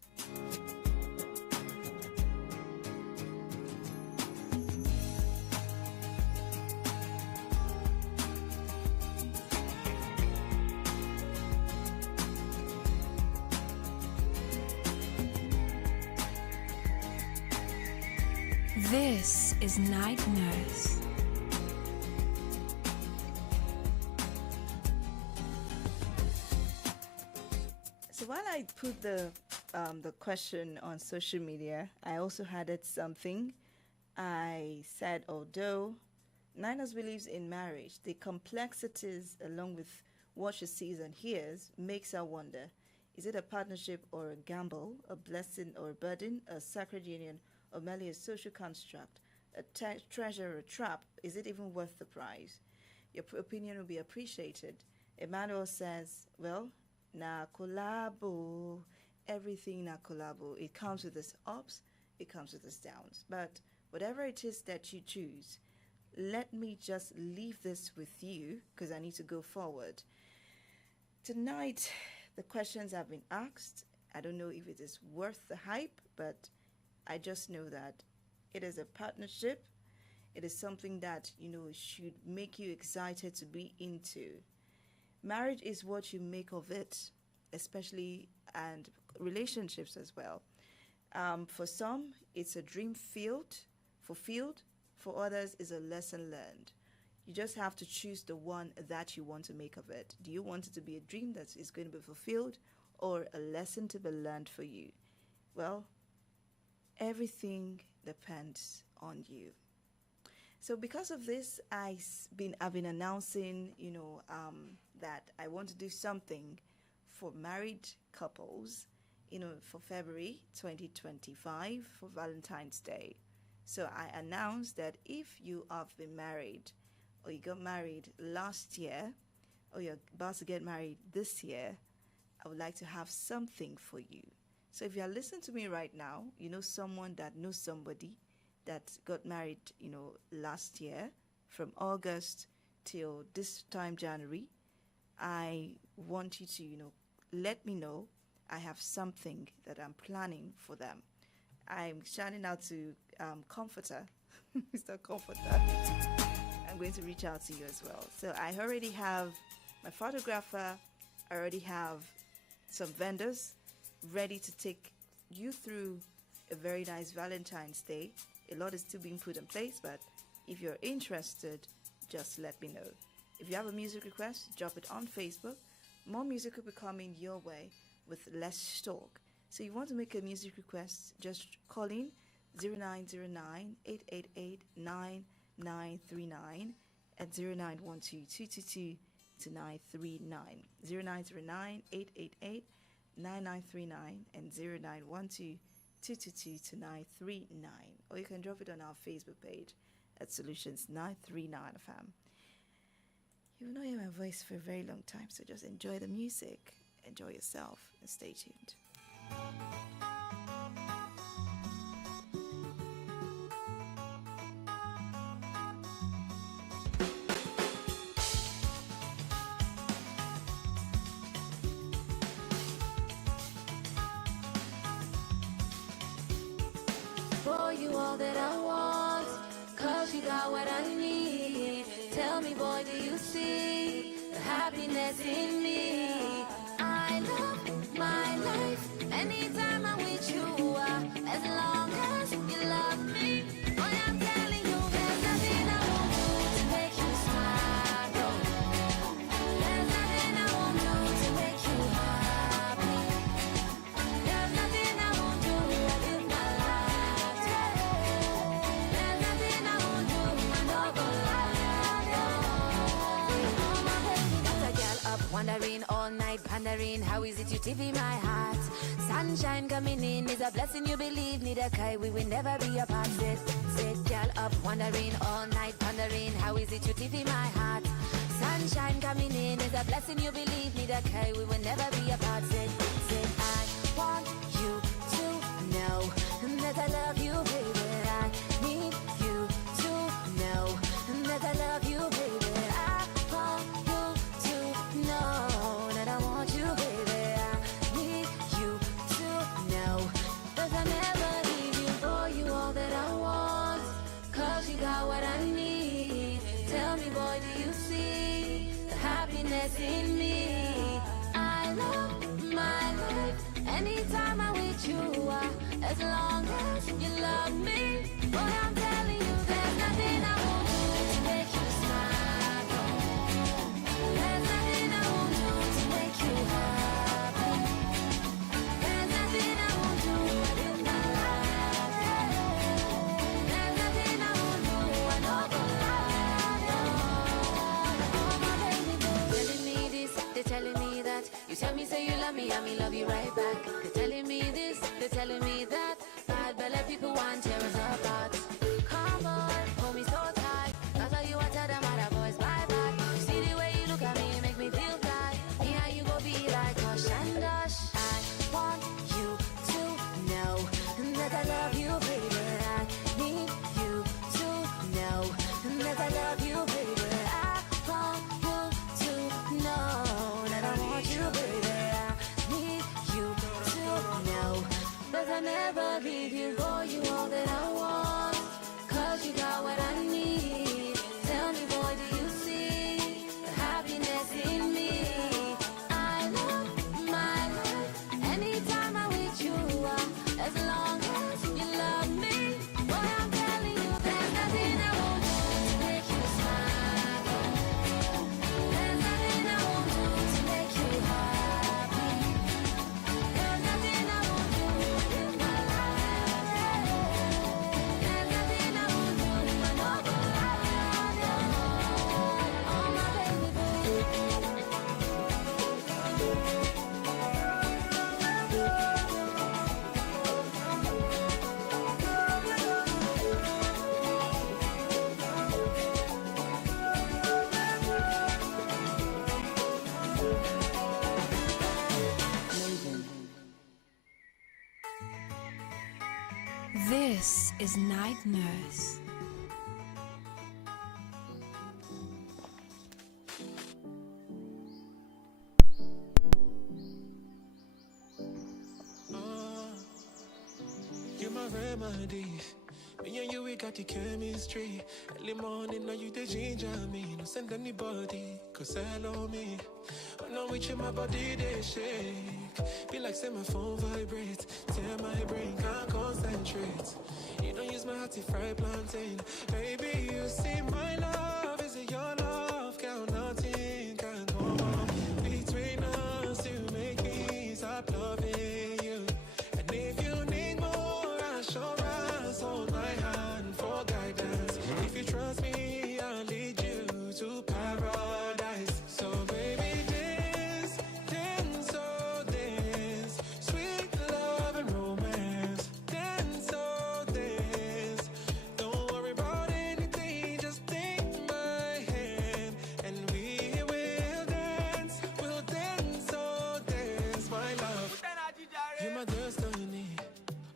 This is Night Nurse. So while I put the question on social media, I also added something. I said, although Niners believes in marriage, the complexities along with what she sees and hears makes her wonder, is it a partnership or a gamble, a blessing or a burden, a sacred union, or merely a social construct, a treasure or a trap? Is it even worth the price? Your opinion will be appreciated. Emmanuel says, well, na collabo, everything na collabo. It comes with its ups, it comes with its downs. But whatever it is that you choose, let me just leave this with you because I need to go forward. Tonight, The questions have been asked. I don't know if it is worth the hype, but I just know that it is a partnership. It is something that, should make you excited to be into. Marriage is what you make of it, especially, and relationships as well. For some, it's a dream fulfilled. For others, it's a lesson learned. You just have to choose the one that you want to make of it. Do you want it to be a dream that is going to be fulfilled, or a lesson to be learned for you? Well, everything depends on you. So because of this, I've been announcing, that I want to do something for married couples, for February 2025 for Valentine's Day. So I announced that if you have been married, or you got married last year, or you're about to get married this year, I would like to have something for you. So if you are listening to me right now, you know someone that knows somebody that got married, last year from August till this time January, I want you to, let me know. I have something that I'm planning for them. I'm shouting out to Comforter, Mr. Comforter. I'm going to reach out to you as well. So I already have my photographer. I already have some vendors ready to take you through a very nice Valentine's Day. A lot is still being put in place, but if you're interested, just let me know. If you have a music request, drop it on Facebook. More music will be coming your way with less talk. So if you want to make a music request, just call in 0909-888-9939 at 0912-222-2939. 0909-888-9939 and 0912-222-2939. Or you can drop it on our Facebook page at Solutions 939 FM. You will not hear my voice for a very long time, so just enjoy the music, enjoy yourself, and stay tuned. For you all that I want, 'cause you got what I need. Tell me, boy, do you see the happiness in me? I love my life anytime I'm with you, as long as you love me. Boy, I'm telling you, there's nothing I won't do to make you smile. No. There's nothing I won't do to make you happy. There's nothing I won't do, I live my life. There's nothing I won't do, I know go lie. Oh my baby, got a girl up wondering all night, pondering how is it you TV my heart. Sunshine coming in is a blessing, you believe me, the kai we will never be apart. Sit girl up wondering all night, pondering how is it you TV my heart. Sunshine coming in is a blessing, you believe me, the kai we will never be apart. Sit I want you to know that I love you, baby. I need you to know that I love you, baby. I want you to know that I want you, baby. I need you to know that I never leave you. For you all that I want, 'cause you got what I need. Tell me, boy, do you see the happiness in me? I love my life anytime I'm with you, as long as you love me. Boy, I'm telling you, there's nothing I won't do to make you smile. No. There's nothing I won't do to make you happy. There's nothing I won't do, I live my life. There's nothing I won't do, I know go lie. Oh my baby, telling me this, they're telling me that. You tell me say you love me, and me love you right back. They're telling me this, they're telling me that. Bad belly people want tear us apart. Come on, hold me so tight. That's how you want to tell them other boys bye bye. You see the way you look at me, you make me feel fly. Me and you go be like Hush and Dash. I want you to know that I love you, baby. I need you to know that I love you, baby. I want you to know that I want you, baby. I This is Night Nurse. You're my remedy. Me and you, we got the chemistry. Early morning, now you the ginger me. No send anybody, cause hello me. When I'm with you, my body, they shake. Be like, say my phone vibrates. Tear my brain, can't concentrate. You don't use my heart to fry plantain. Baby, you see my love, is it your love? Count nothing, can't go on between us. You make me stop loving you. And if you need more assurance, hold my hand for guidance. If you trust me, I'll lead you to paradise. So baby, dance, dance, oh dance, sweet love and romance. Dance, oh dance, don't worry about anything, just take my hand and we will dance, oh dance, my love. You're my destiny.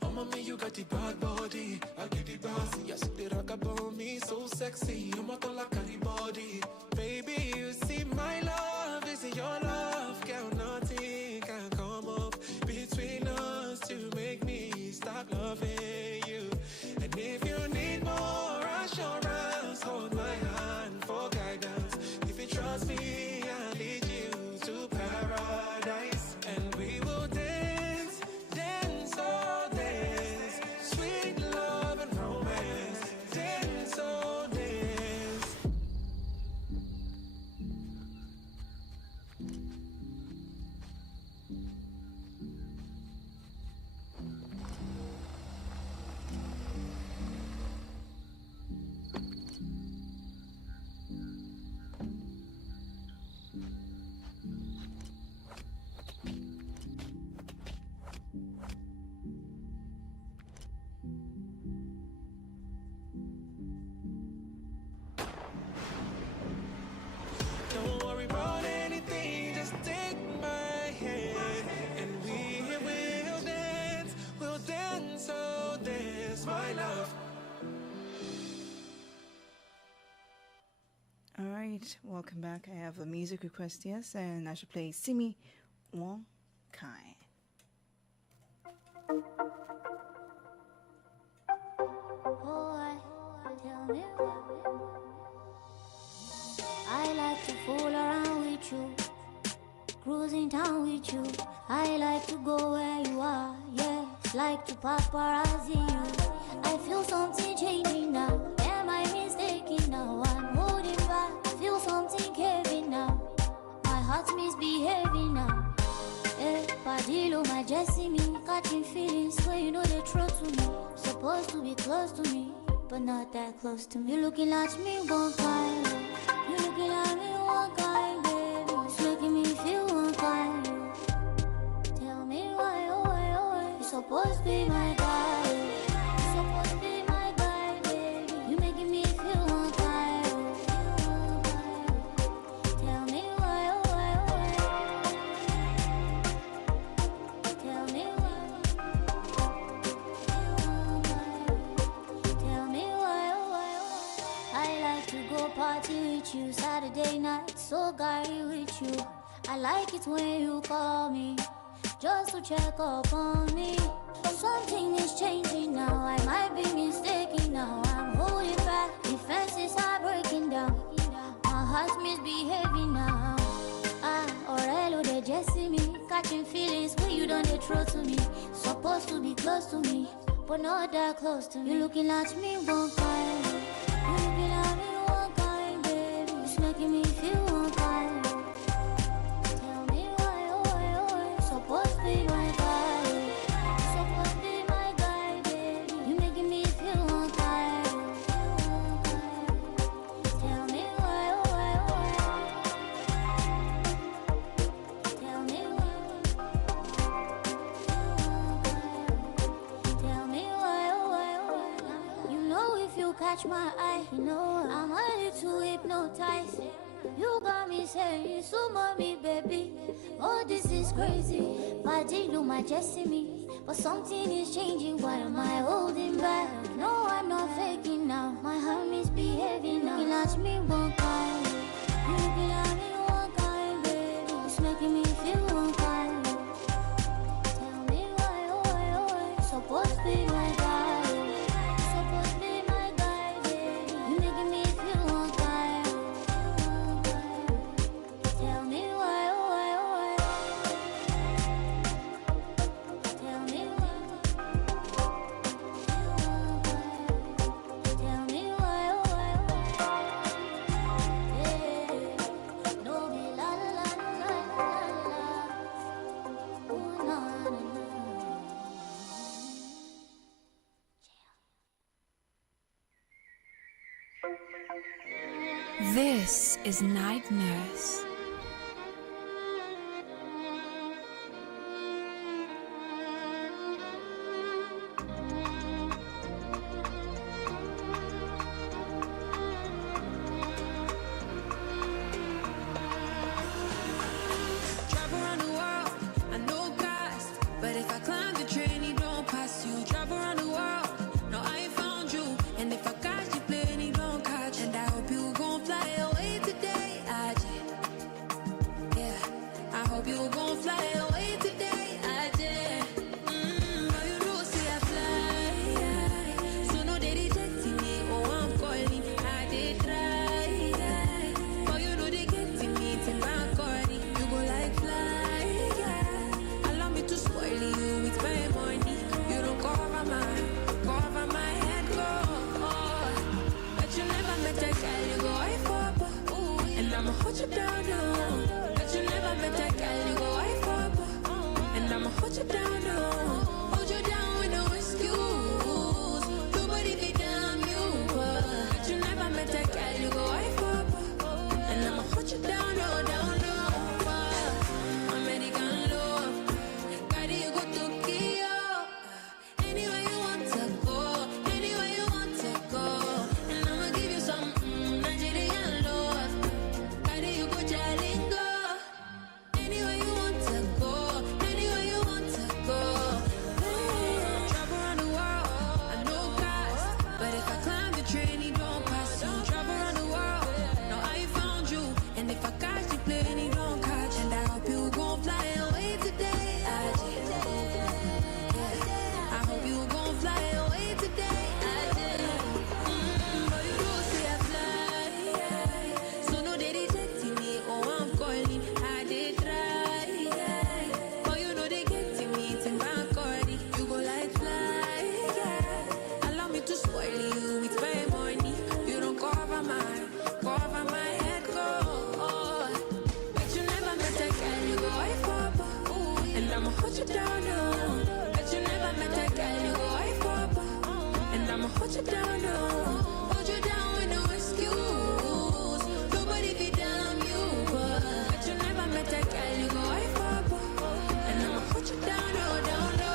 Oh, mommy, you got the bad body. I get the bossy. You sit the rock about me, so sexy. I'm not like a body. Baby, you see my love. Is it your love? Girl, nothing can come up between us to make me stop loving you. And if you need more assurance, hold my hand for guidance. If you trust me, I'll lead you to paradise. And we will dance, dance, oh dance, sweet love and romance. Dance, oh dance. Don't worry about anything, just take my hand and we will dance, oh dance, my love. Alright, welcome back. I have a music request, yes, and I should play Simi Wong Kai. I like to fool around with you, cruising town with you. I like to go where you are, yes, like to paparazzi you. I feel something changing now. Am I mistaken now? I'm holding back. Feel something caving now. My heart misbehaving now. Eh, Padillo, my Jesse me, catching feelings when you know the truth to me. Supposed to be close to me, but not that close to me. You looking at me one kind, you looking at me one kind, baby. It's making me feel one kind. Tell me why, oh why, oh why. You're supposed to be my guy. You're supposed to be my guy, baby. You making me feel one kind. Tell me why, oh why, oh why. Tell me why. Tell me why, oh why, oh why. I like to go party with you Saturday night, so gary with you. I like it when you call me just to check up on me. But something is changing now. I might be mistaken now. I'm holding back. Defenses are breaking down. My heart's misbehaving now. Ah, Aurelio, they just see me catching feelings when you done the truth to me. Supposed to be close to me, but not that close to me. You looking at me one kind. You looking at me one kind, baby. It's making me feel one kind. Tell me why, oh why, oh why. You're supposed to be my guy. You're supposed to be my guy, baby. You making me feel one kind. Tell me why, oh why, oh why. Tell me why. Tell me why, oh why, oh why. You know if you catch my eye, you know I'm a little hypnotized. You got me saying, so mommy, baby. Oh, this is crazy. Body know my destiny. But something is changing. Why am I holding back? No, I'm not faking now. My heart misbehaving now. You latch me one kind. You can have me one kind, baby. It's making me feel one kind. Tell me why, oh, oh, supposed to be my guy. Supposed to be my guy, baby. You making me feel one kind. Tell me why, oh, oh, tell me why. Tell me why, oh, yeah. No be la la la la la. Ooh, na na na. This is Night Nurse. Travel around the world, I know cost. But if I climb the train, it don't pass you. Travel around the world, no, I ain't found you. And if I catch the plane, it don't catch. And I hope you gon' fly away today. Yeah, I hope you gon' fly away today. But you know, see I fly. So no, they rejecting me. Oh, I'm calling. I did try. But you know, they getting me. Till I'm calling. You go like fly. Allow me to spoil you with my money. You don't cover my head, go. But you never met a girl, you go I for. And I'ma hold you down, no. But you never met a girl, you go I for. And I'ma hold you down, no. Hold you down with no excuse. Nobody can damn you. But you never met a girl, you go I for. And I'ma hold you down, no, down, no. American love, carry you go Tokyo. Anywhere you want to go, anywhere you want to go. And I'ma give you some Nigerian love. Carry you go Jalingo. Anywhere you want to go, anywhere you want to go. Travel around the world, I know cost. But if I climb the train, it don't pass you. Travel around the world, no, I ain't found you. And if I catch the plane, it don't catch. And I hope you gon' fly away today. I hope you gon' fly away today. But you know, say I fly. So no, they rejecting me. Oh, I'm calling. I did try. But you know, they getting me. Till I'm calling. You go like fly. Allow me to spoil you with my money. You don't cover my head, go. But you never met a girl, you go I for. And I'ma hold you down, no. But you never met a girl, you go I for. And I'ma hold you down, no. Hold you down with no excuse. Nobody can damn you. But you never met a girl, you go I for. And I'ma hold you down, no, down, no.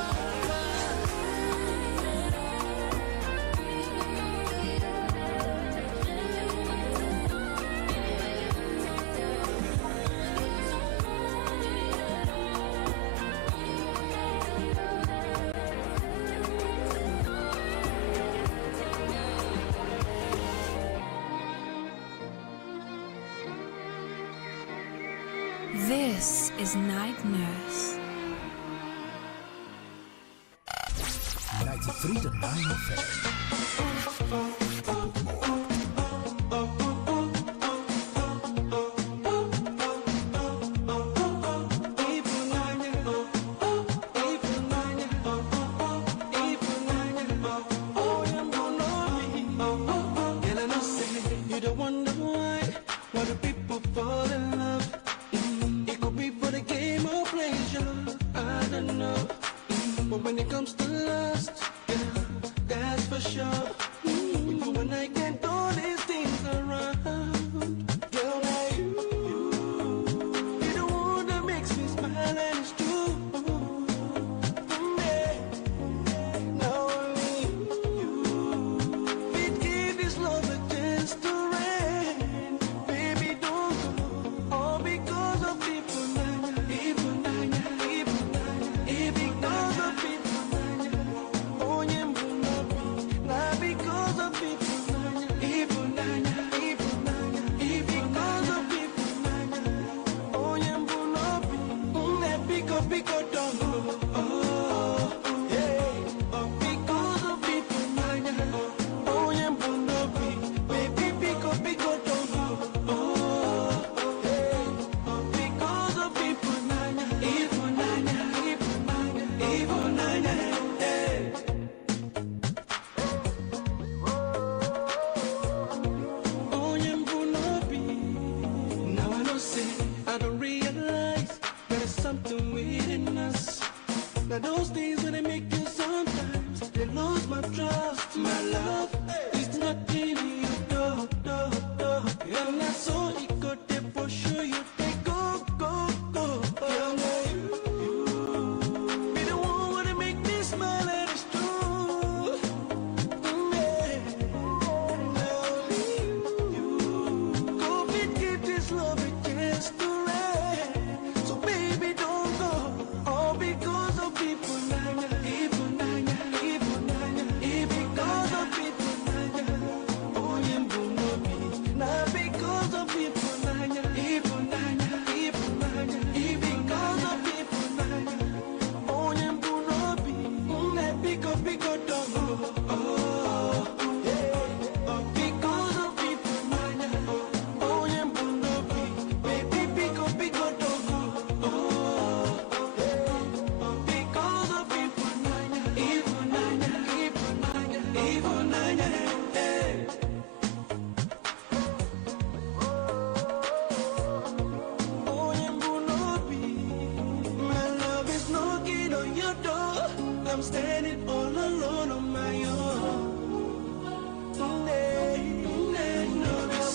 This is Night Nurse. 93.9 FM. You don't wonder why the people fall in love. It could be for the game or pleasure, I don't know. But when it comes to lust, yeah, that's for sure. With you and I can't do these things around. Girl, now you're the one that makes me smile and it's true. Yeah. Now only you can give this love a chance to rain. Baby, don't pick up, oh, yeah. Because of people, nanya, oh, yeah, Bunobi, baby, pick up, oh, yeah. Because of people, nanya, even nanya, hey. Oh, yeah, Bunobi. Now I know, say, I don't realize that it's something within us. Now those things when they make you sometimes they lose my trust. My love is nothing you do. And that's so it got there for sure. You take go. Young you be the one wanna make me smile and it's true. Go give this love a chance to rest. So baby don't go. All because of people nanya, even nanya. Because of people nanya. Oh yeah, Bunobi. Not because of people nanya, even nanya. Because of people nanya. Oh yeah, Bunobi. Pick up, don't oh, yeah. Because of people nanya. Oh yeah, Bunobi. Baby, pick up, don't oh, yeah. Because of people nanya, even nanya, hey. Oh yeah, Bunobi. My love is knocking on your door. I'm standing all alone on my own. I've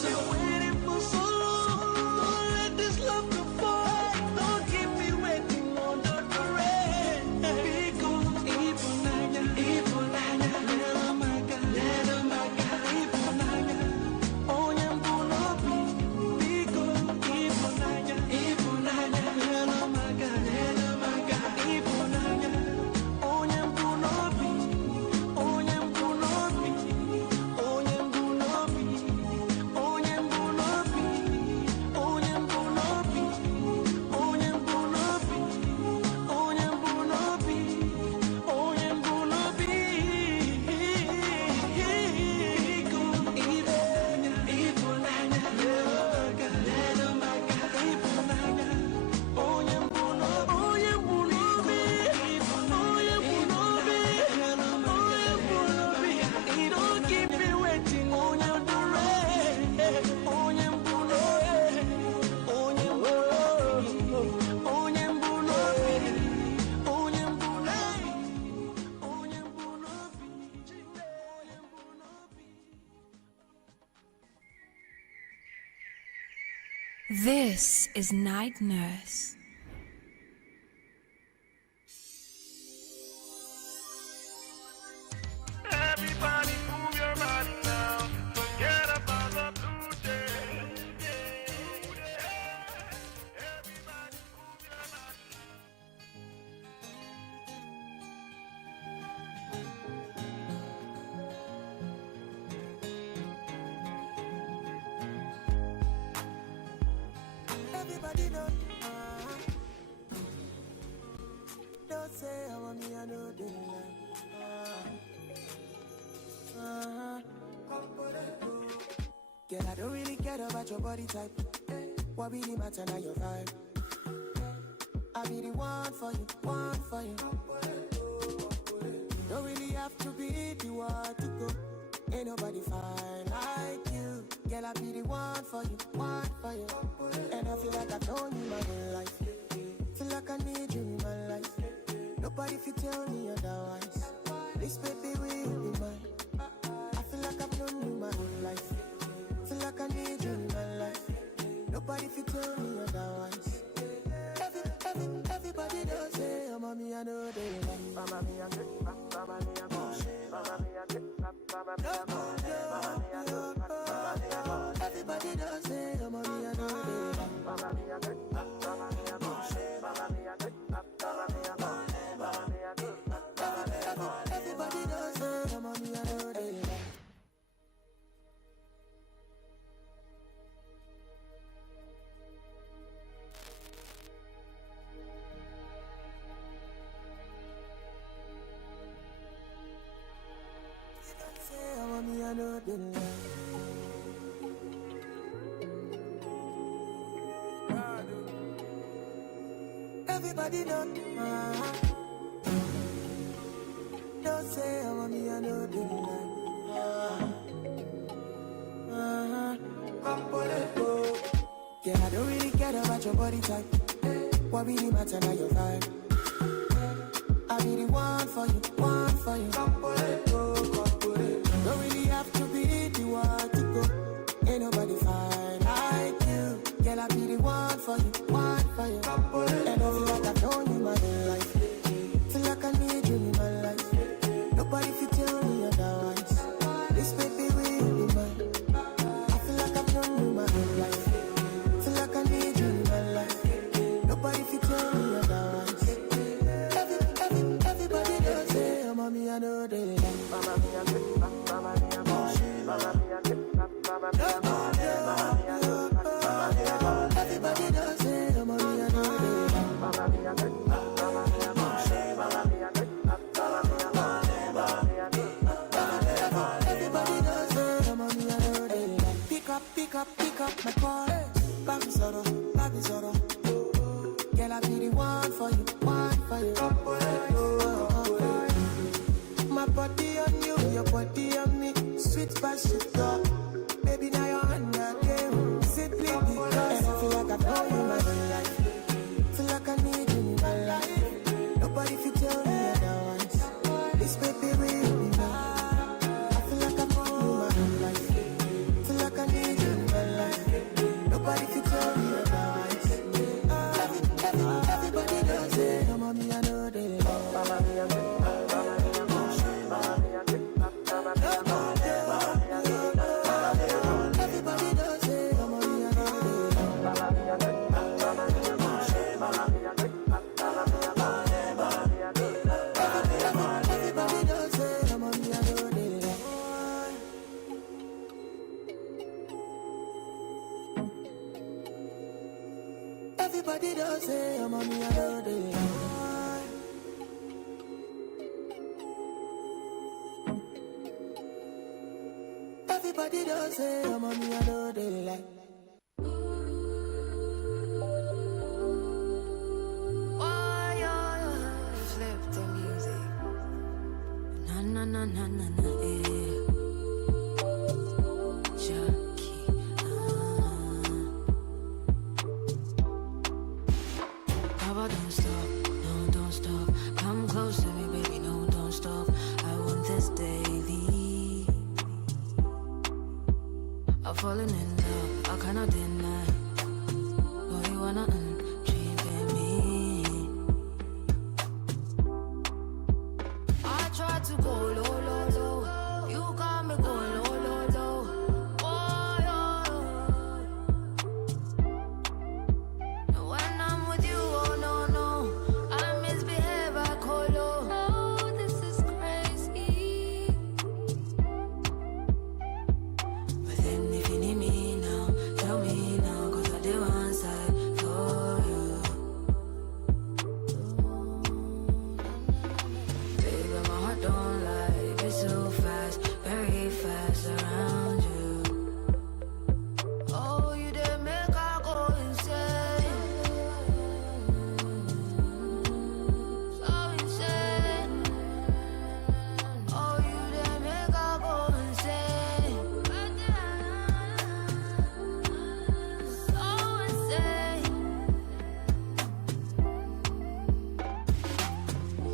been waiting for so long. Don't let this love go far. Don't keep me waiting under the rain. Because even nanya, let my God, even nanya. Oh yeah, Bunobi. Because even nanya, let my God, even nanya. Oh yeah, Bunobi. Oh yeah, Bunobi. Oh yeah, Bunobi. Oh yeah, Bunobi. Oh yeah, Bunobi. Oh yeah, Bunobi. Oh yeah, Bunobi. Oh yeah, Bunobi. Even nanya, let my God, even nanya. Oh yeah, Bunobi. Oh yeah, Bunobi. Oh yeah, Bunobi. Oh yeah, Bunobi. Don't keep me waiting on your rain. Oh yeah, Bunobi. Oh yeah, Bunobi. Oh yeah, Bunobi. Oh yeah, Bunobi. Oh yeah, Bunobi. This is Night Nurse. Everybody move your body now. Forget about the blue day. Everybody move your body. Everybody know. Don't say I want me, I know they lie. Girl, I don't really care about your body type. What really matter now your vibe? I be the one for you, Don't really have to be the one to go. Ain't nobody fine like you. Girl, I be the one for you, And I feel like I've known you my whole life. Feel like I need you in my life. Nobody fit tell me otherwise. This baby will be mine. I feel like I've known you my whole life. Feel like I need you in my life. Nobody fit tell me otherwise. Everybody does say, oh, mommy, I know they like. Mama, me, I'm good. Mama, me, I'm good. Mama, me, I'm good. Mama, me, I'm good. Everybody does say, oh, mommy, I know they like. Mama, me, I'm good. Mama, me, I'm good. Mama, me, I'm good. Mama, me, I'm good. Mama, me, I'm good. Everybody does say, oh, mommy, I know they like. Everybody know. Don't say I'm on me, I know the line. Yeah, I don't really care about your body type. What really matter now your vibe. I be the one for you, one for you. Don't really have to be the one to go. Ain't nobody fine like you. Girl, I be the one for you, one for you. And I feel like I've known you my whole life. Feel like I need you in my life. Nobody fit tell me otherwise. This baby will be mine. I feel like I've known you my whole life. Feel like I need you in my life. Nobody fit tell me otherwise. Everybody does say, oh, mommy, I know they like. Mama, me, I get, mama, me, I push. Mama, me, I get, mama, me, I push. Everybody does say, oh, mommy, I know they like. Mama, me, I get, mama, me, I push. Mama, me, I get, mama, me, I push. Everybody does say, oh, mommy, I know they like. Pick up my call. Baby Zoro. Girl, I be the one for you, one for you. My body on you, your body on me. Sweet passion, baby, now you're on the game. Simply because, and I feel like I've known you my whole life. Feel like I need you in my life. Nobody fit tell me otherwise. This baby will be mine. I feel like I've known you my whole life. Feel like I need you in my life. Nobody fit tell me otherwise. Everybody does it. Oh, mommy, I know they love. Mama, me, I get, mama, me, I push. Mama, me, I get, mama, me, I push. Everybody does it. Oh, mommy, I know they love. Mama, me, I get, mama, me, I push. Mama, me, I get, mama, me, I push. Everybody does it. Oh, mommy, I know they love. Everybody does say, oh, mommy, I know they like. Everybody does say, oh, mommy, I know they like. Flip the music. Na na, eh. Jackie, Papa, don't stop, no, don't stop. Come close to me, baby, no, don't stop. I want this daily. I'm falling in love, I cannot deny. Boy, you wanna dream me. I try to go low, low, low. You got me going low, low, low. Oh, yeah. And when I'm with you, oh no, no, I misbehave, I call low. Oh, this is crazy. But then if you need me now, tell me now, 'cause I did one side for you. Baby, my heart don't like it so fast, very fast around you. Oh, you did make I go insane. So insane. Oh, you did make I go insane. So insane.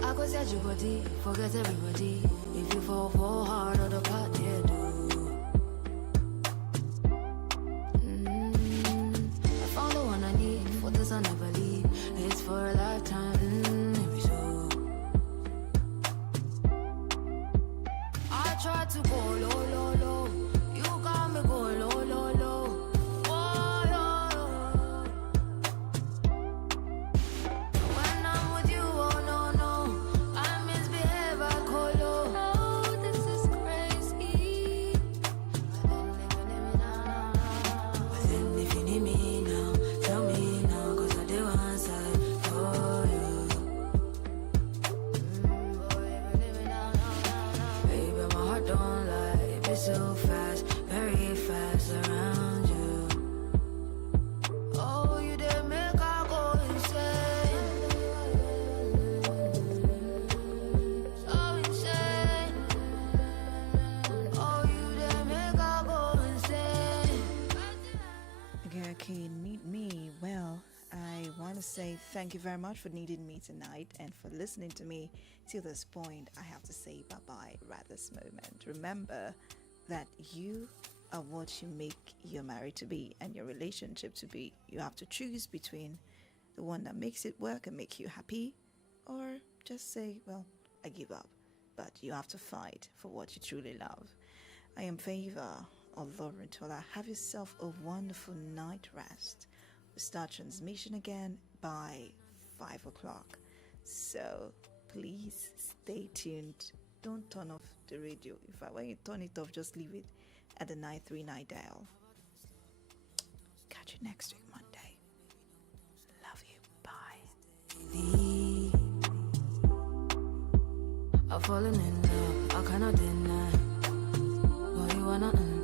I go set your body, forget everybody. If you fall hard on the part, yeah, do. I found the one I need, for this I never leave. It's for a lifetime, maybe so. I try to go low, low, low. You got me going low, low, low. Oh, yeah. When I'm with you, oh no, no, I misbehave, I call low. Oh, this is crazy. Okay, need me. Well, I want to say thank you very much for needing me tonight and for listening to me till this point. I have to say bye bye right this moment. Remember that you are what you make your marriage to be and your relationship to be. You have to choose between the one that makes it work and make you happy, or just say, well, I give up. But you have to fight for what you truly love. I am Favor Olorintola. Have yourself a wonderful night rest. We start transmission again by 5 o'clock. So please stay tuned. Don't turn off the radio. In fact, when you turn it off, just leave it at the 939 dial. Catch you next week, Monday. Love you. Bye. I've fallen in love, I cannot deny. Boy, you are not in